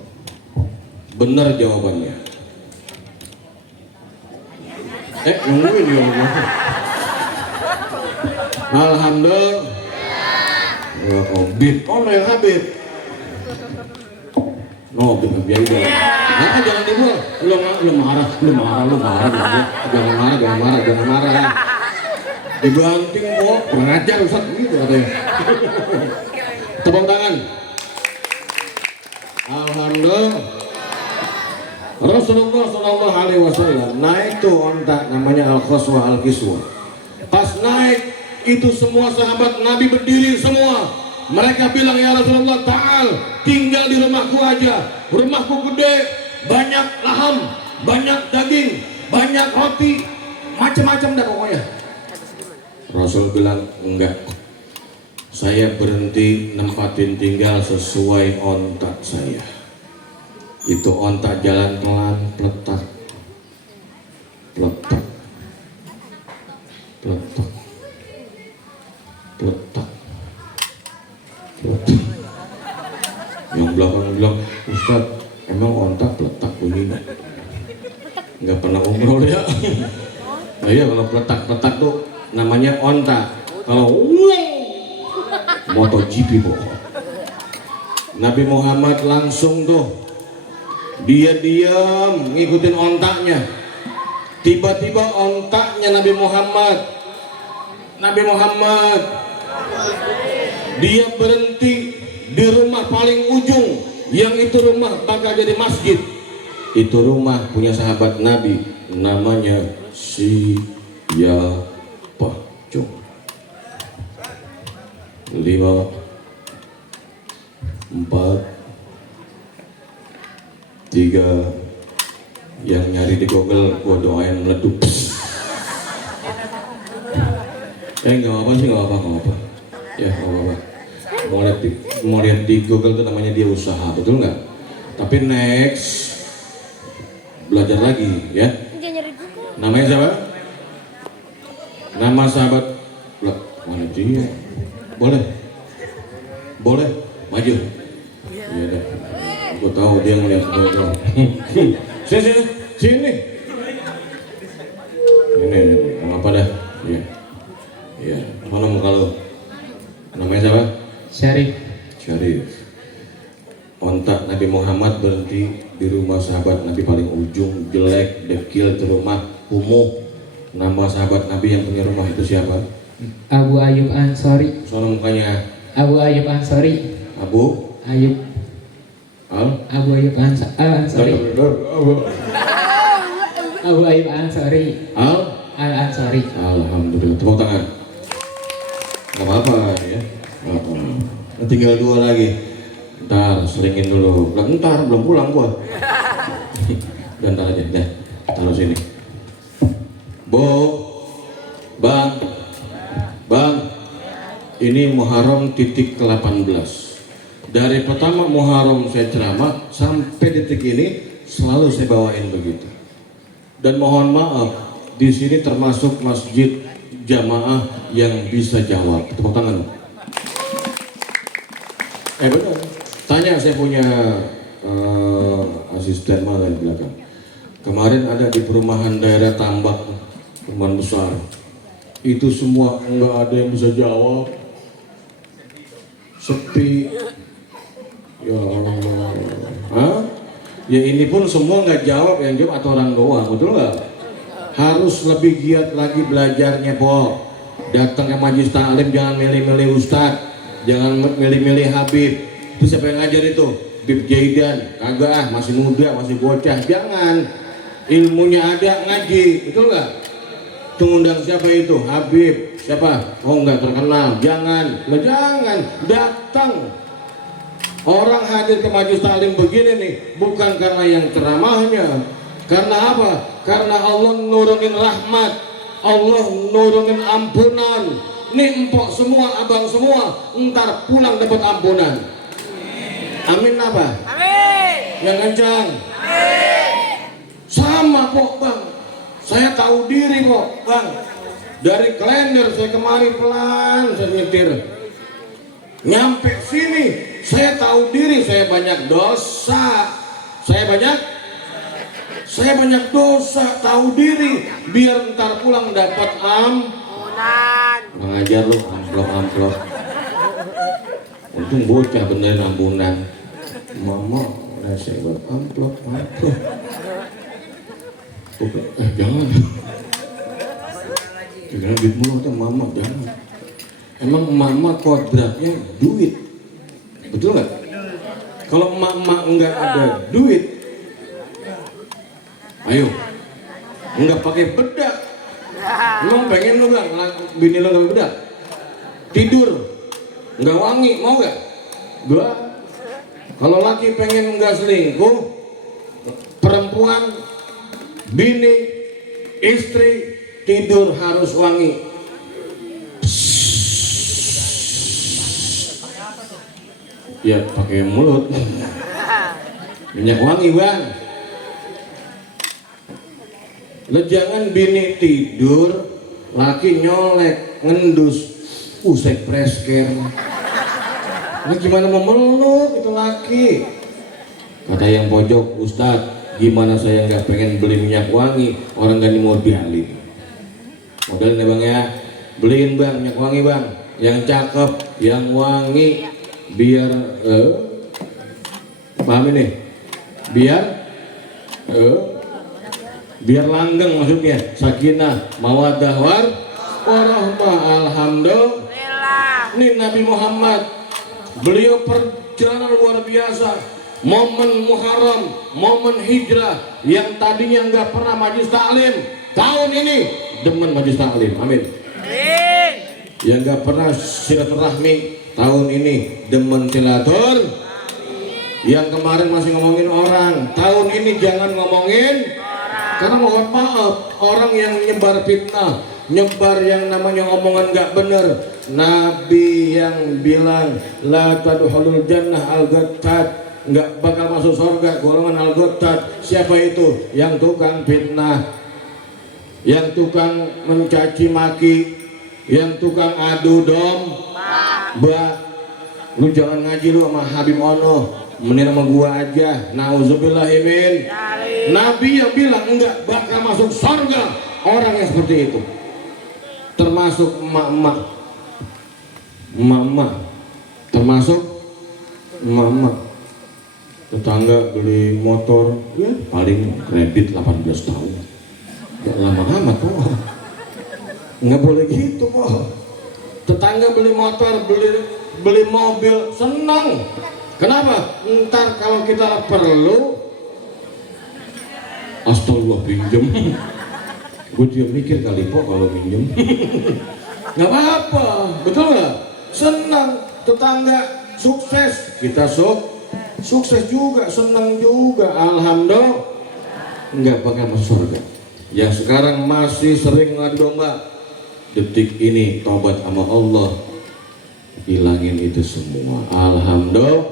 Benar jawabannya. Nungguin ya Allah. Alhamdulillah. Ya, Bib, yang Habib. No, biar jalan. Nah, jangan dibuang. Lu marah. Jangan marah. Dibanting kok, kurang ajar Ustaz gitu katanya. Tepuk tangan. Alhamdulillah. Rasulullah Shallallahu Alaihi Wasallam naik tuh onta namanya Al-Qaswah Al-Kiswah. Pas naik itu semua sahabat Nabi berdiri semua. Mereka bilang, ya Rasulullah, ta'al, tinggal di rumahku aja. Rumahku gede, banyak laham, banyak daging, banyak roti, macam-macam dah pokoknya. Rasul bilang, enggak. Saya berhenti nempatin tinggal sesuai ontak saya. Itu ontak jalan pelan, peletak. Yang belakang bilang, Ustaz, emang ontak peletak bunyinya? Nggak pernah umroh ya? Nah iya, kalau peletak tuh namanya ontak. Kalau MotoGP pokok. Nabi Muhammad langsung tuh dia diam ngikutin ontaknya. Tiba-tiba ontaknya Nabi Muhammad dia berhenti di rumah paling ujung, yang itu rumah bakal jadi masjid. Itu rumah punya sahabat Nabi, namanya siapa? Cung. 5, 4, yang nyari di Google gua doain meleduk. Nggak apa-apa. Ya, nggak apa-apa. Mau lihat di Google tuh namanya dia usaha, betul nggak? Tapi next belajar lagi ya. Dia nyari buku. Namanya siapa? Nama sahabat. Lah, mana dia? Boleh, maju. Iya deh. Aku tahu dia ngeliat Google. Sini. Ini, apa dah? Iya. Mana muka lo? Namanya siapa? Syarif. Ontak Nabi Muhammad berhenti di rumah sahabat Nabi paling ujung, jelek, dekil, itu rumah kumuh. Nama sahabat Nabi yang punya rumah itu siapa? Abu Ayyub Ansori. Soalnya mukanya Abu Ayyub Ansori. Abu Ayyub Ansori. Abu Ayyub Ansori. Al Ansori. Alhamdulillah, tepuk tangan. Gak apa-apa ya. Tinggal 2 lagi. Ntar selingin dulu. Ntar belum pulang gua. Dan ntar aja, dah. Taruh sini. Bang. Ini Muharram titik ke-18. Dari pertama Muharram saya ceramah sampai detik ini selalu saya bawain begitu. Dan mohon maaf, di sini termasuk masjid jamaah yang bisa jawab. Tepuk tangan. Benar. Tanya, saya punya asisten malah di belakang. Kemarin ada di perumahan daerah Tambak, perumahan besar. Itu semua enggak ada yang bisa jawab. Sepi. Ya Allah. Ya ini pun semua nggak jawab, yang jawab atau orang doang, betul nggak? Harus lebih giat lagi belajarnya, Po. Datang ke majelis taklim jangan milih-milih ustadz, jangan milih-milih Habib. Itu siapa yang ngajar itu? Bib Jaidan, kagak, masih muda, masih bocah. Jangan, ilmunya ada, ngaji, betul nggak? Mengundang siapa itu? Habib, siapa? Oh nggak terkenal, jangan, datang. Orang hadir ke majelis taklim begini nih, bukan karena yang ceramahnya. Karena apa? Karena Allah nurunin rahmat, Allah nurunin ampunan, nih empok semua, abang semua, ntar pulang dapat ampunan. Amin apa? Amin. Yang kencang. Amin. Sama kok bang, saya tahu diri kok bang. Dari Klender saya kemari pelan, saya nyetir. Nyampe sini, saya tahu diri saya banyak dosa. Saya banyak dosa, tahu diri. Biar ntar pulang dapat ampunan. Mengajar lu amplop. Untung bocah benerin ampunan. Mama, saya buat amplop. Jangan. Jangan duit mulu atau mama, jangan. Emang mama kodratnya duit, betul nggak? Kalau mama nggak ada duit, ayo, nggak pakai bedak. Emang pengen lu nggak, bini lu nggak bedak? Tidur, nggak wangi, mau nggak? Gua, kalau laki pengen nggak selingkuh, perempuan, bini, istri tidur harus wangi. Ya pakai mulut, minyak wangi bang. Lo jangan bini tidur, laki nyolek, ngendus, usai presker. Ini gimana mau meluk itu laki? Kata yang pojok, Ustadz, gimana saya nggak pengen beli minyak wangi, orang gak mau dialih. Modelnya bang ya, beliin bang minyak wangi bang, yang cakep, yang wangi, biar paham ini, biar langgeng maksudnya, sakinah, mawaddah warahmah. Alhamdulillah. Ini Nabi Muhammad, beliau perjalanan luar biasa, momen Muharram, momen hijrah, yang tadinya nggak pernah majlis taklim, tahun ini demen majlis taklim, amin. Yang nggak pernah silaturahmi, tahun ini demen silatur. Yang kemarin masih ngomongin orang, tahun ini jangan ngomongin orang. Karena mohon maaf, orang yang nyebar fitnah, nyebar yang namanya omongan nggak bener. Nabi yang bilang la tadkhulul jannah al-ghattad, nggak bakal masuk surga golongan al-ghattad. Siapa itu? Yang tukang fitnah, yang tukang mencaci maki, yang tukang adu domba. Lu jangan ngaji lu sama Habib Ono, mending sama gua aja. Nauzubillahimin. Nabi yang bilang enggak bakal masuk surga orang yang seperti itu, termasuk emak-emak, termasuk emak-emak. Tetangga beli motor, ya paling kredit 18 tahun. Gak lama amat kok. Nggak boleh gitu kok. Tetangga beli motor, beli mobil, senang. Kenapa? Ntar kalau kita perlu, astagfirullah pinjem. Gue juga mikir kali kok kalau pinjem. Nggak apa-apa, betul nggak? Senang. Tetangga sukses, kita sukses juga, senang juga. Alhamdulillah. Nggak pakai masuk surga. Yang sekarang masih sering ngadu domba, detik ini tobat sama Allah, hilangin itu semua. Alhamdulillah.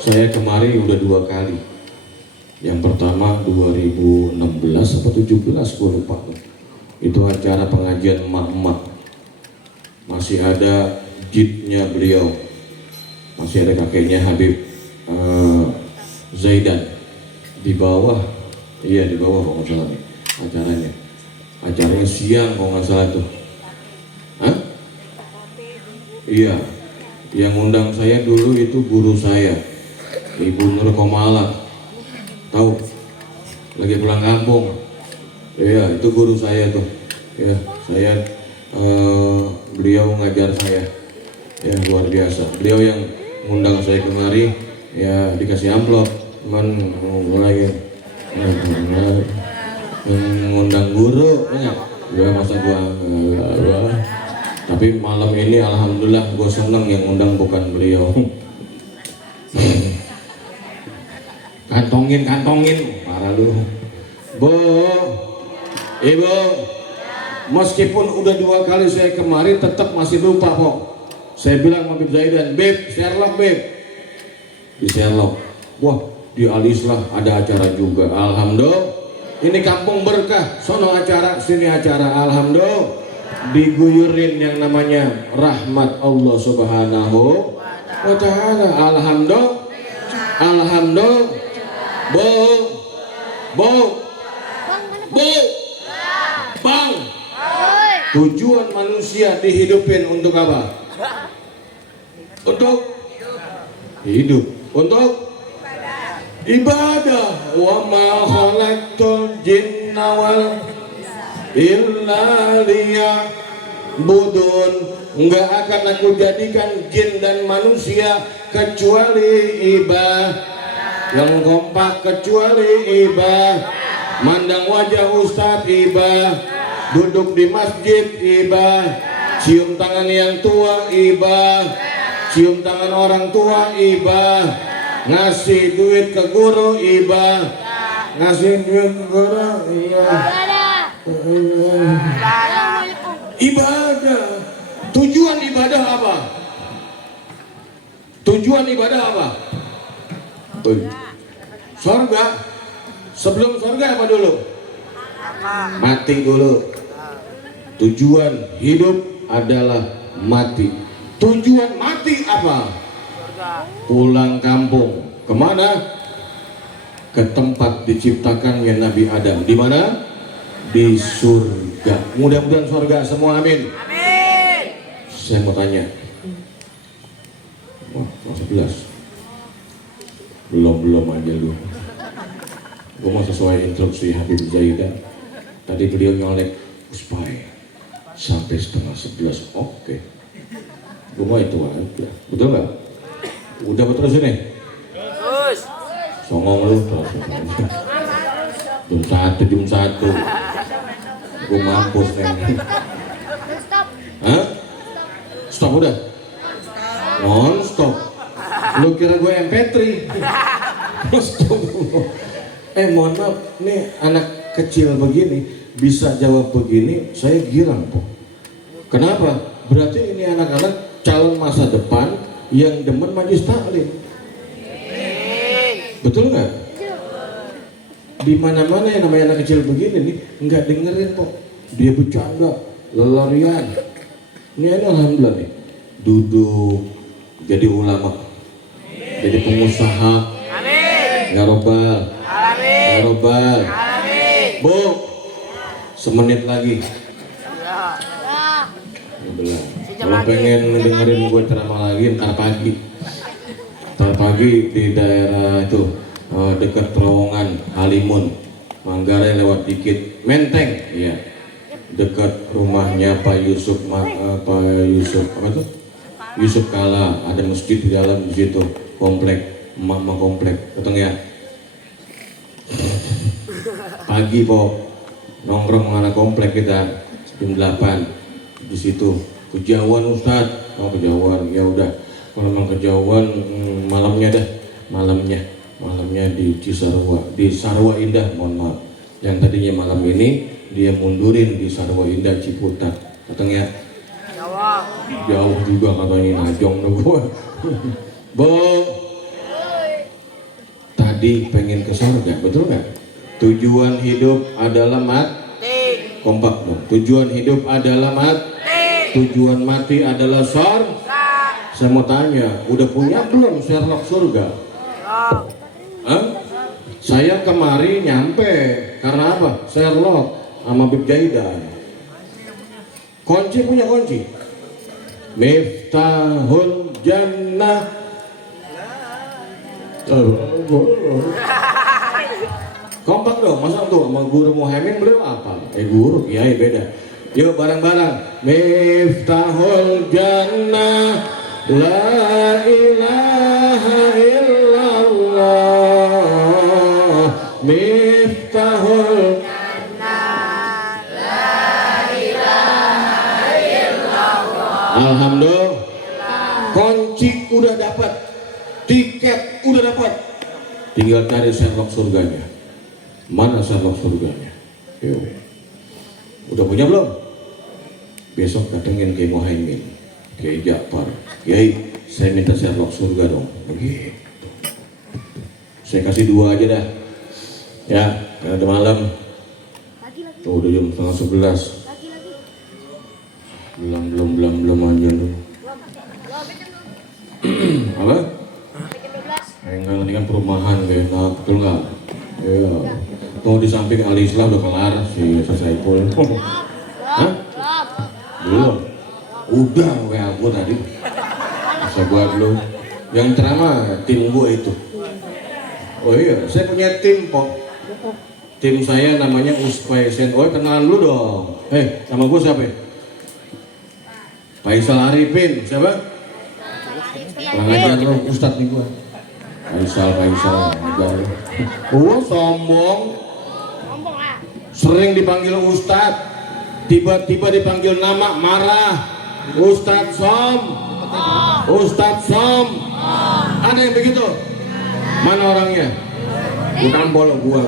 Saya kemarin udah 2 kali. Yang pertama 2016 atau 17 gue lupa tuh. Itu acara pengajian emak-emak. Masih ada jidnya beliau, masih ada kakeknya Habib Zaidan di bawah. Iya di bawah kalau nggak salah nih acaranya siang kalau nggak salah tuh. Hah? Iya, yang undang saya dulu itu guru saya, Ibu Nur Komala, tahu? Lagi pulang kampung. Iya, itu guru saya tuh. Ya, saya beliau ngajar saya, ya luar biasa. Beliau yang ngundang saya kemari, ya dikasih amplop, cuman mulai mengundang guru, ya masa gua. Tapi malam ini alhamdulillah gua seneng yang undang bukan beliau. Kantongin parah lu. Bu, Ibu, meskipun udah 2 kali saya kemarin tetap masih lupa kok. Saya bilang sama Bib Zaidan, Bib, Sherlock Bib. Di Sherlock, wah di Alislah ada acara juga. Alhamdulillah. Ini kampung berkah, sono acara, sini acara. Alhamdulillah. Diguyurin yang namanya rahmat Allah Subhanahu wa ta'ala. Alhamdulillah. Alhamdulillah. Bo Bang. Tujuan manusia dihidupin untuk apa? Untuk hidup. Untuk ibadah. Wa ma khalaqtul jinna wal illa liya'budun. Enggak akan aku jadikan jin dan manusia kecuali ibadah. Yang kompak kecuali ibadah. Mandang wajah ustadz ibadah. Duduk di masjid ibadah. Cium tangan yang tua ibadah. Cium tangan orang tua ibadah. Ngasih duit ke guru ibadah. Ngasih duit ke guru ibadah. Tujuan ibadah apa? Tujuan ibadah apa? Sorga. Sebelum sorga apa dulu? Mati dulu. Tujuan hidup adalah mati. Tujuan mati apa? Pulang kampung. Kemana? Ke tempat diciptakannya Nabi Adam. Di mana? Di surga. Mudah-mudahan surga semua, amin. Amin. Saya mau tanya. Wah, 11. Belum aja lu. Gue mau sesuai instruksi Habib Zaidan. Tadi beliau nyolek Uspai sampai setengah 11. Oke. Gue mau itu aja. Betul nggak? Udah betul sini. Terus. Songong lu. Jam 1. Gue mampus nih. Stop. Hah? Stop udah. Non stop. Lu kira gue MP3? Stop. Mohon maaf, nih anak kecil begini bisa jawab begini, saya girang kok. Kenapa? Berarti ini anak-anak calon masa depan yang demen majlis taklim. Betul nggak? Di mana-mana yang namanya anak kecil begini nih nggak dengerin kok. Dia bercanda, lelarian. Ini alhamdulillah nih, duduk jadi ulama, jadi pengusaha. Ya Robbal. Ya Robbal. Bu, semenit lagi. Kalau pengen dengerin gue ceramah lagi ntar pagi. Ntar pagi di daerah itu dekat terowongan Halimun, Manggarai lewat dikit, Menteng, ya. Dekat rumahnya Pak Yusuf, apa tuh? Yusuf Kala, ada masjid di dalam di situ, komplek, mama komplek, ketemu ya. Pagi po nongkrong anak komplek kita jam 8 di situ. Kejauhan Ustadz, oh kejauhan, ya udah. Kalau memang kejauhan malamnya dah, malamnya di Cisarua, di Sarwa Indah, mohon maaf. Yang tadinya malam ini dia mundurin di Sarwa Indah Ciputat, katanya. Jauh juga katanya najong gua. Bo, tadi pengen ke surga, betul nggak? Tujuan hidup adalah mati. Kompak dong. Tujuan hidup adalah mati. Tujuan mati adalah surga. Saya mau tanya, udah punya belum Sherlock surga? Hah? Saya kemari nyampe karena apa? Sherlock sama Bib Zaidan. Kunci punya kunci. Miftahul Jannah. Kompak dong, masa tuh sama guru Muhammad beliau apa? Guru, kiai beda. Yuk bareng-bareng. Miftahul Jannah, la ilaha illallah. Miftahul Jannah, la ilaha illallah. Alhamdulillah. Kunci udah dapat, tiket udah dapat. Tinggal cari Sherlock surganya. Mana Sherlock surganya? Yuk. Udah punya belum? besok datengin Kiai Muhaimin, Kiai Ja'far, Kiai saya minta Sherlock surga dong, begitu. Saya kasih 2 aja dah, ya, karena udah malam. Lagi. Tuh udah jam setengah 11. Belum aja lu. Apa? Enggak, ini kan perumahan kayak enak, betul nggak? Iya. Tuh di samping Ali Islam udah kelar si Saiful. Hah? Belum. Udah WA gua tadi. Saya buat lu. Yang ceramah tim gua itu. Oh iya, saya punya tim kok. Tim saya namanya Uspaisen. Oh kenalan lu dong. Sama gua siapa? Faisal Arifin, siapa? Kurang ajar lo, Ustadz nih gua. Faisal, ajar. Oh sombong. Sering dipanggil Ustadz, tiba-tiba dipanggil nama marah. Ustadz Som. Ada yang begitu? Mana orangnya? Bukan bolok gua.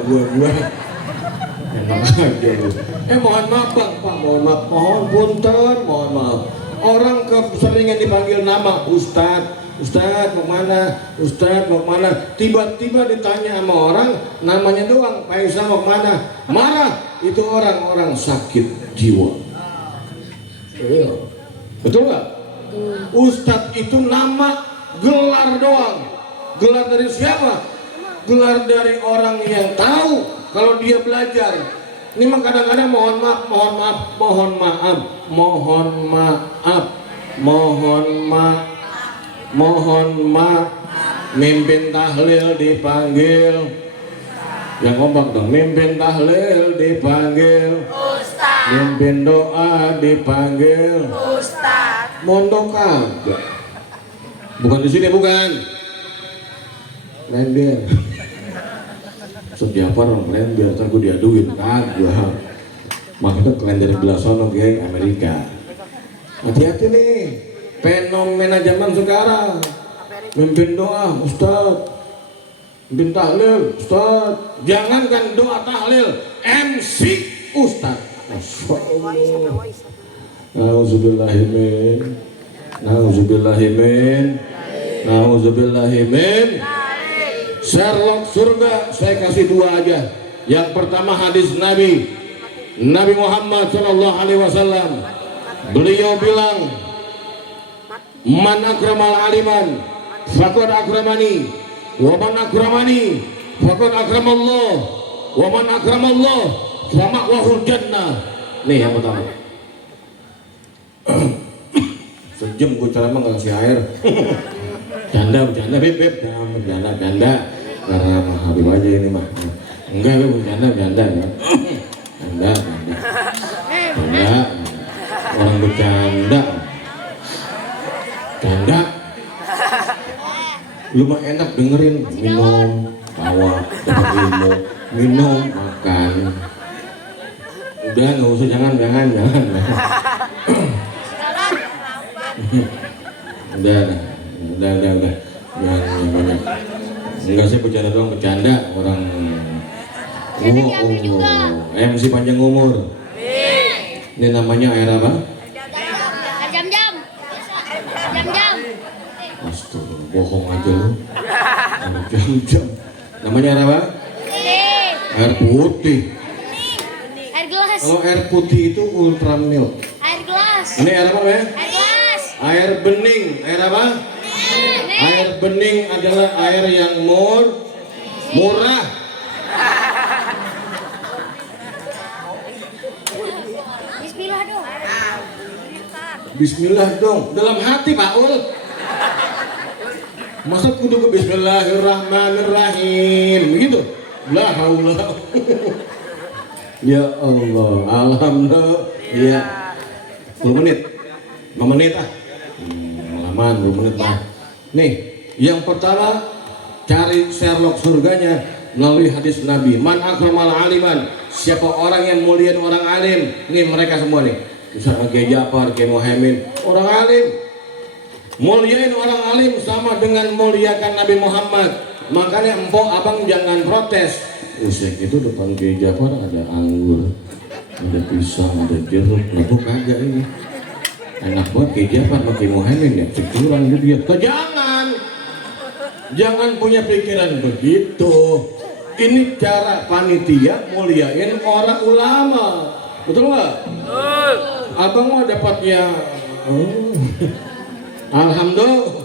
Enak aja lu. Mohon maaf Pak, mohon punten, mohon maaf. Orang keseringan dipanggil nama Ustadz mau mana, tiba-tiba ditanya sama orang, namanya doang, Faisal mau mana, marah, itu orang-orang sakit jiwa. Betul nggak? Ustadz itu nama, gelar doang. Gelar dari siapa? Gelar dari orang yang tahu kalau dia belajar. Ini mah kadang-kadang mohon maaf, mimpin tahlil dipanggil. Yang kompak dong, mimpin tahlil dipanggil Ustaz. Mimpin doa dipanggil Ustaz. Mondok kagak. Bukan di sini, bukan. Lendir. Setiap orang lendir, ntar gue diaduin kagak. Makanya kalian dari belah sono kayak Amerika. Hati-hati nih, fenomena zaman sekarang. Mimpin doa, Ustaz. Mimpin tahlil, Ustaz. Jangankan doa tahlil, MC Ustaz. Nauzubillahimin. Sherlock surga saya kasih 2 aja. Yang pertama hadis Nabi Muhammad Shallallahu Alaihi Wasallam. Beliau bilang, man akramal aliman, faqad akramani, wa man akramani, faqad akramallah, wa man akramallah, fama'wahul jannah. Nih yang pertama. Sejam gue ceramah nggak kasih air. Canda, beb, canda. Karena Habib aja ini mah. Enggak, lu canda ya. Canda. Orang bercanda. Lu mah enak dengerin, minum, tawa, dapat ilmu, minum, makan. Udah nggak usah, jangan. Udah. Jangan banyak. Enggak, saya bercanda orang. MC panjang umur. Ini namanya air apa? Jam-jam. Astaga, bohong aja lu. Jam-jam. Namanya air apa? Air putih. Air gelas. Kalau air putih itu ultra milk. Air gelas. Ini air apa ya? Air gelas. Air bening. Air apa? Air bening adalah air yang murah. Bismillah dong. Dalam hati Pak Ul. Masa kudu ke Bismillahirrahmanirrahim begitu? La haula. Ya Allah, alhamdulillah. Ya. 10 menit. 5 menit ah. Lamaan 10 menit lah. Nih, yang pertama cari Sherlock surganya melalui hadis Nabi. Man akramal aliman. Siapa orang yang muliain orang alim? Nih mereka semua nih. Misalnya Kiai Ja'far, Kiai Muhaimin, orang alim. Muliain orang alim sama dengan muliakan Nabi Muhammad. Makanya empok abang jangan protes. Usik itu depan Kiai Ja'far ada anggur, ada pisang, ada jeruk. Nah kok kagak ini? Enak banget kejapan pakai Muhammad ya, sekurang gitu ya. Jangan punya pikiran begitu. Ini cara panitia muliain orang ulama, betul nggak? Abang mau dapatnya, alhamdulillah.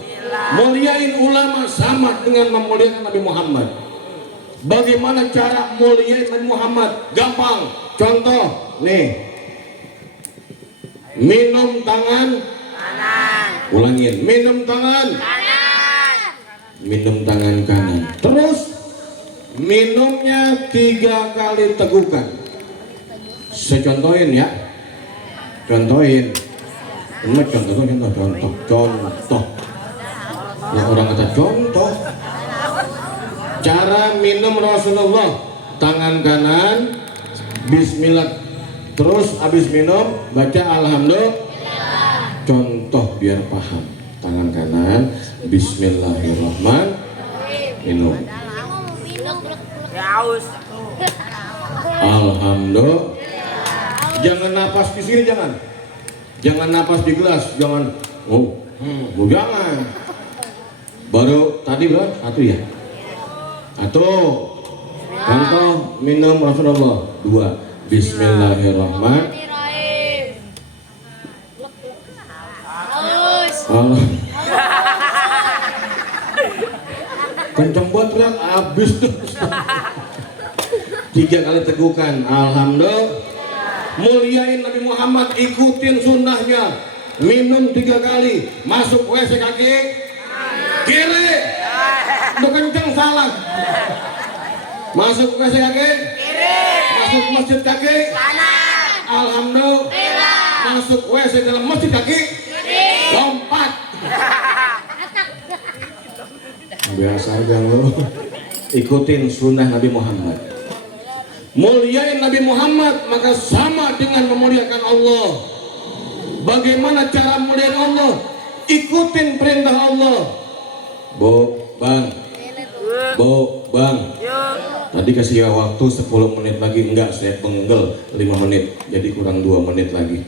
Muliain ulama sama dengan memuliakan Nabi Muhammad. Bagaimana cara muliain Nabi Muhammad? Gampang. Contoh, nih, minum tangan kanan. Ulangin, minum tangan kanan. Minum tangan kanan. Terus minumnya 3 kali tegukan. Saya contohin ya. Contohin. Ini contoh. Ya orang kata contoh. Cara minum Rasulullah, tangan kanan, bismillah. Terus habis minum baca alhamdulillah. Contoh biar paham. Tangan kanan, bismillahirrahmanirrahim. Minum. Alhamdulillah. Jangan napas di sini, jangan napas di gelas, jangan. Jangan. Baru tadi berapa? 1 ya? 1. Contoh minum Rasulullah. 2. Bismillahirrahmanirrahim. Allah. Kenceng banget teriak, habis tuh. 3 kali tegukan. Alhamdulillah. Muliain Nabi Muhammad, ikutin sunnahnya. Minum 3 kali, masuk WC kaki kiri. Udah kenceng salah. Masuk WC kaki kiri. Masuk masjid kaki kanan. Alhamdulillah. Masuk WC dalam masjid kaki kiri. Lompat. Biasa aja lo. Ikutin sunnah Nabi Muhammad. Muliain Nabi Muhammad maka sama dengan memuliakan Allah. Bagaimana cara muliain Allah? Ikutin perintah Allah. Bang. Tadi kasih waktu 10 menit lagi, enggak, saya penggel 5 menit, jadi kurang 2 menit lagi.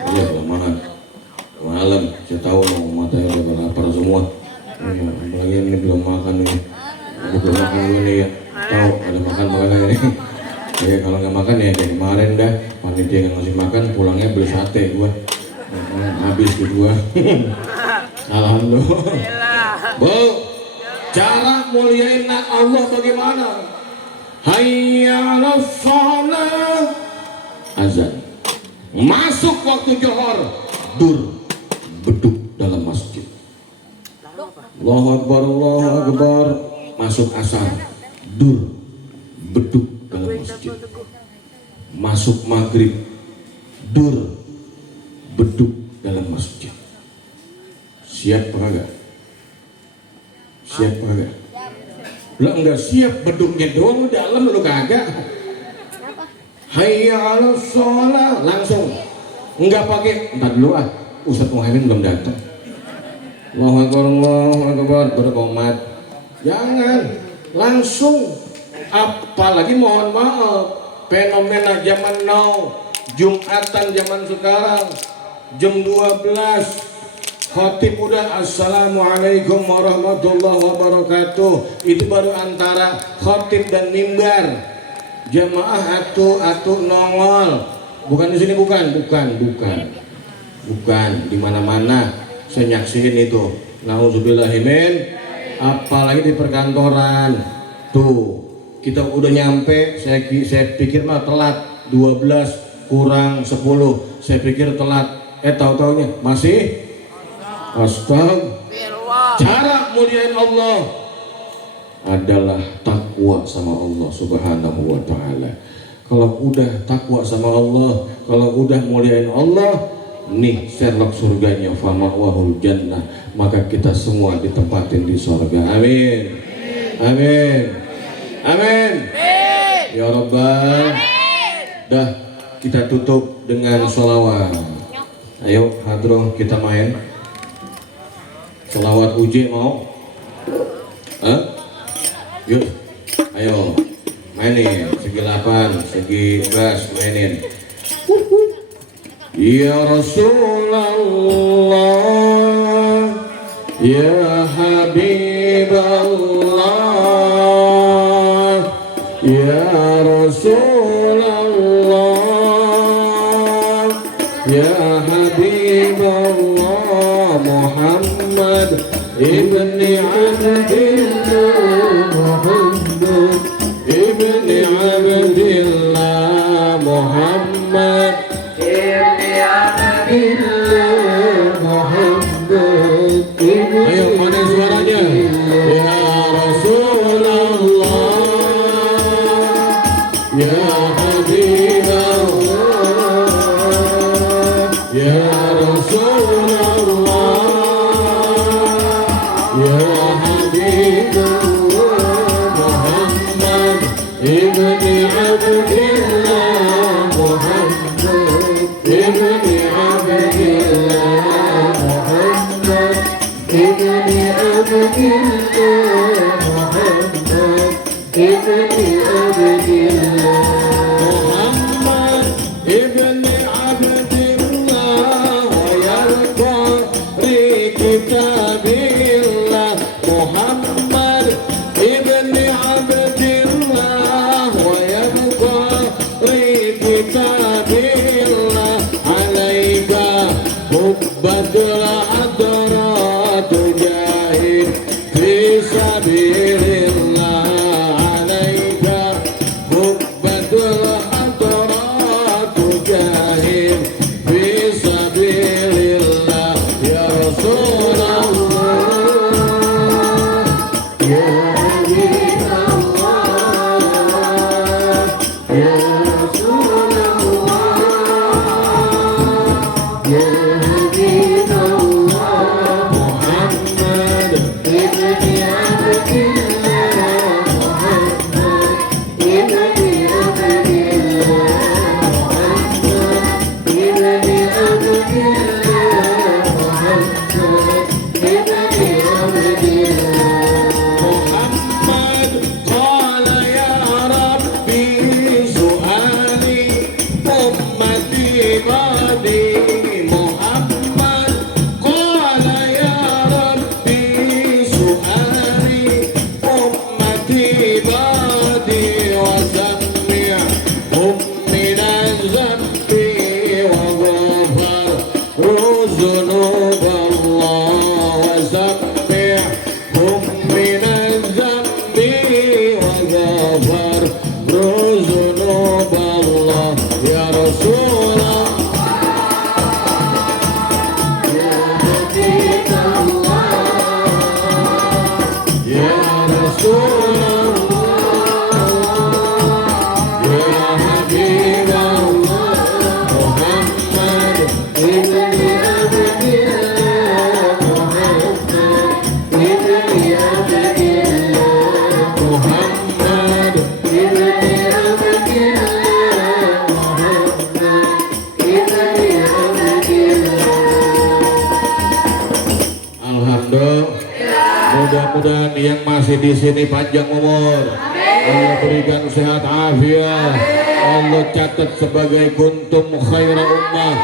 Iya, lamahan. Malam, saya tahu mau matanya udah lapar semua. Apalagi ini belum makan nih. Aku belum makan dulu nih ya. Tahu ada makan ini. Ya kalau nggak makan ya kayak kemarin dah. Panitia nggak ngasih makan, pulangnya beli sate gua. Habis gitu gua. Alhamdulillah. Bu, cara muliain Allah bagaimana? Hayya 'alas shalah. Azan. Masuk waktu johor, beduk dalam masjid. Allahu Akbar. Masuk asar, beduk dalam masjid. Masuk maghrib, beduk dalam masjid. Siap apa enggak? Lo enggak siap, beduknya doang dalam, lo kagak. Hayya 'alas shalah, langsung. Enggak pakai entar dulu Ustaz Muhammad belum datang. Allahu Akbar, berkomat. Jangan, langsung. Apalagi mohon maaf, fenomena zaman now, Jumatan zaman sekarang, jam 12, khotib udah assalamualaikum warahmatullahi wabarakatuh. Itu baru antara khotib dan mimbar. Jamaah atu nongol. Bukan di sini, bukan. Di mana-mana saya nyaksiin itu. Nauzubillahimin. Apalagi di perkantoran. Tuh, kita udah nyampe, saya pikir mah telat 12 kurang 10. Saya pikir telat. Tahu-taunya masih astagfirullah. Cara muliain Allah adalah takwa sama Allah Subhanahu wa ta'ala. Kalau udah takwa sama Allah, kalau udah muliain Allah, nih Sherlock surganya, fama'wahul jannah, maka kita semua ditempatin di surga. Amin. Ya Rabbal. Dah, kita tutup dengan sholawat. Ayo hadroh kita main sholawat uji, mau? Yuk, ayo mainin segi 8, segi 11, mainin. Ya Rasulullah, Ya Habiballah, Ya Rasulullah, Ya Habiballah, Muhammad ibni Abdillah, Muhammad ibni Abdillah, Muhammad ayo mana suaranya? Ya Rasulullah, Ya Habiballah, Ya Rasulullah, Ya Habiballah, Muhammad ibni Abdillah, Muhammad ibni Abdillah, Muhammad ibni Abdillah, Muhammad ibni Abdillah, Muhammad ibni Abdillah, wa yarqa li kitabillah, Muhammad ibni Abdillah, wa yarqa li kitabillah, alaika hubbatul adrat tujahid fi sabilillah, alaika hubbatul adrat tujahid fi sabilillah, ya Rasulullah, ya Habiballah, ya Rasulullah, ya Habiballah, Muhammad ibni Abdillah, Muhammad ibni Abdillah, Muhammad ibni Abdillah, Muhammad ibni Abdillah, Muhammad qala ya Rabbi su'ali ummati badi, Muhammad qala ya Rabbi su'ali ummati badi, wa sami'hum min az-zambi wa ghafar zunuballah, wa sami'hum min az-zambi wa ghafar zunuballah, ya Rasulullah, ya Habiballah, ya Rasulullah, ya Habiballah, Muhammad ibni Abdillah, Muhammad ibni Abdillah, Muhammad ibni Abdillah, Muhammad ibni Abdillah. Alhamdulillah. Mudah-mudahan yang masih di sini panjang umur, Allah berikan sehat afiat, Allah catat sebagai kuntum khaira ummah,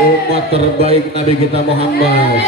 umat terbaik Nabi kita Muhammad.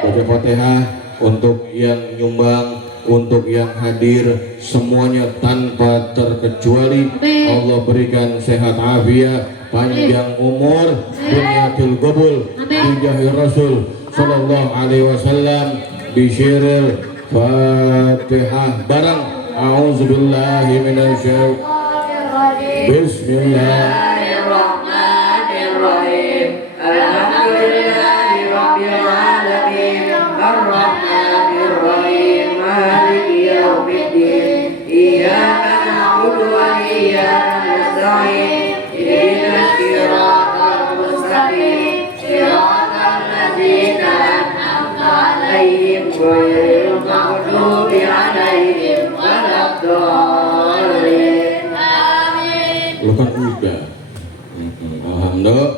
Baca Fatihah untuk yang nyumbang, untuk yang hadir, semuanya tanpa terkecuali. Allah berikan sehat afiat, panjang umur, bunyatul qabul, bijahi Rasul sallallahu alaihi wasallam. Bisyiril Fatihah bareng. A'udzubillahi minasyaitonir rajim. Bismillahirrahmanirrahim. Alhamdulillahirabbil alamin. Arrahmanir rahim. Maliki yaumiddin. Iyyaka na'budu wa iyyaka nasta'in. Ihdinas siratal mustaqim. Siratal ladzina an'amta 'alaihim ghairil maghdubi 'alaihim waladdallin. Amin. Lu kan udah. Alhamdulillah.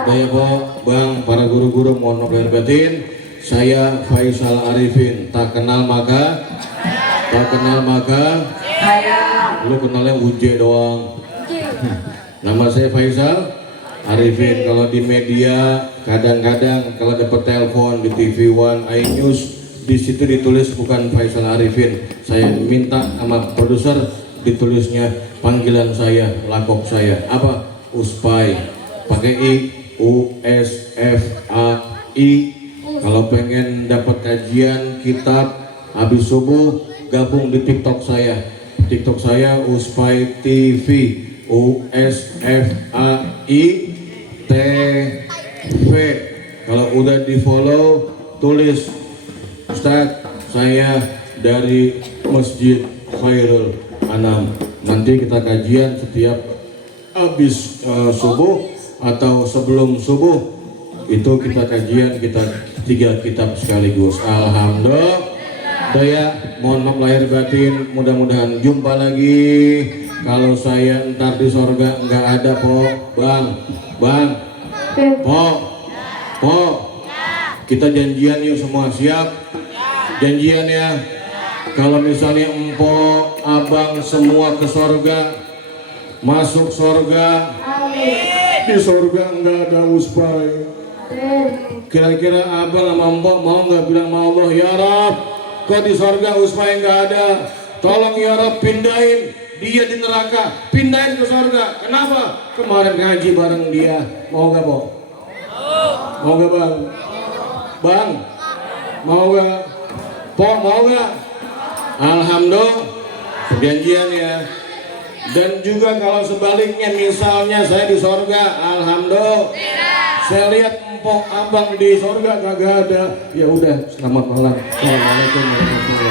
Baik Bang, para guru-guru mohon maaf lahir batin. Saya Faisal Arifin, tak kenal maka saya. Lu kenalnya Uje doang. Nama saya Faisal Arifin, kalau di media kadang-kadang kalau dapat telepon di TV One, iNews, di situ ditulis bukan Faisal Arifin. Saya minta sama produser ditulisnya panggilan saya, lakop saya apa? Uspai, pakai I, USFAI. Kalau pengen dapat kajian kitab habis subuh, gabung di TikTok saya. TikTok saya Uspai TV, USFAI TV. Kalau udah di follow, tulis Ustadz, saya dari Masjid Khairul Anam. Nanti kita kajian setiap habis subuh atau sebelum subuh, itu kita kajian, kita 3 kitab sekaligus. Alhamdulillah. Saya mohon maaf lahir batin, mudah-mudahan jumpa lagi. Kalau saya ntar di sorga nggak ada po, bang, po, kita janjian yuk semua, siap? Janjian ya. Kalau misalnya empo, abang semua ke sorga, masuk sorga, di sorga nggak ada uspai. Kira-kira abang sama empo mau nggak bilang sama Allah, ya Rab, kok di sorga uspai nggak ada? Tolong ya Rab, pindahin dia di neraka, pindahin ke sorga. Kenapa? Kemarin ngaji bareng dia. Mau gak, Po? Mau gak, Bang? Bang? Mau gak? Po, mau gak? Alhamdulillah, perjanjian ya. Dan juga kalau sebaliknya, misalnya saya di sorga, alhamdulillah, saya lihat empok abang di sorga kagak ada, ya udah, selamat malam. Assalamualaikum warahmatullahi wabarakatuh.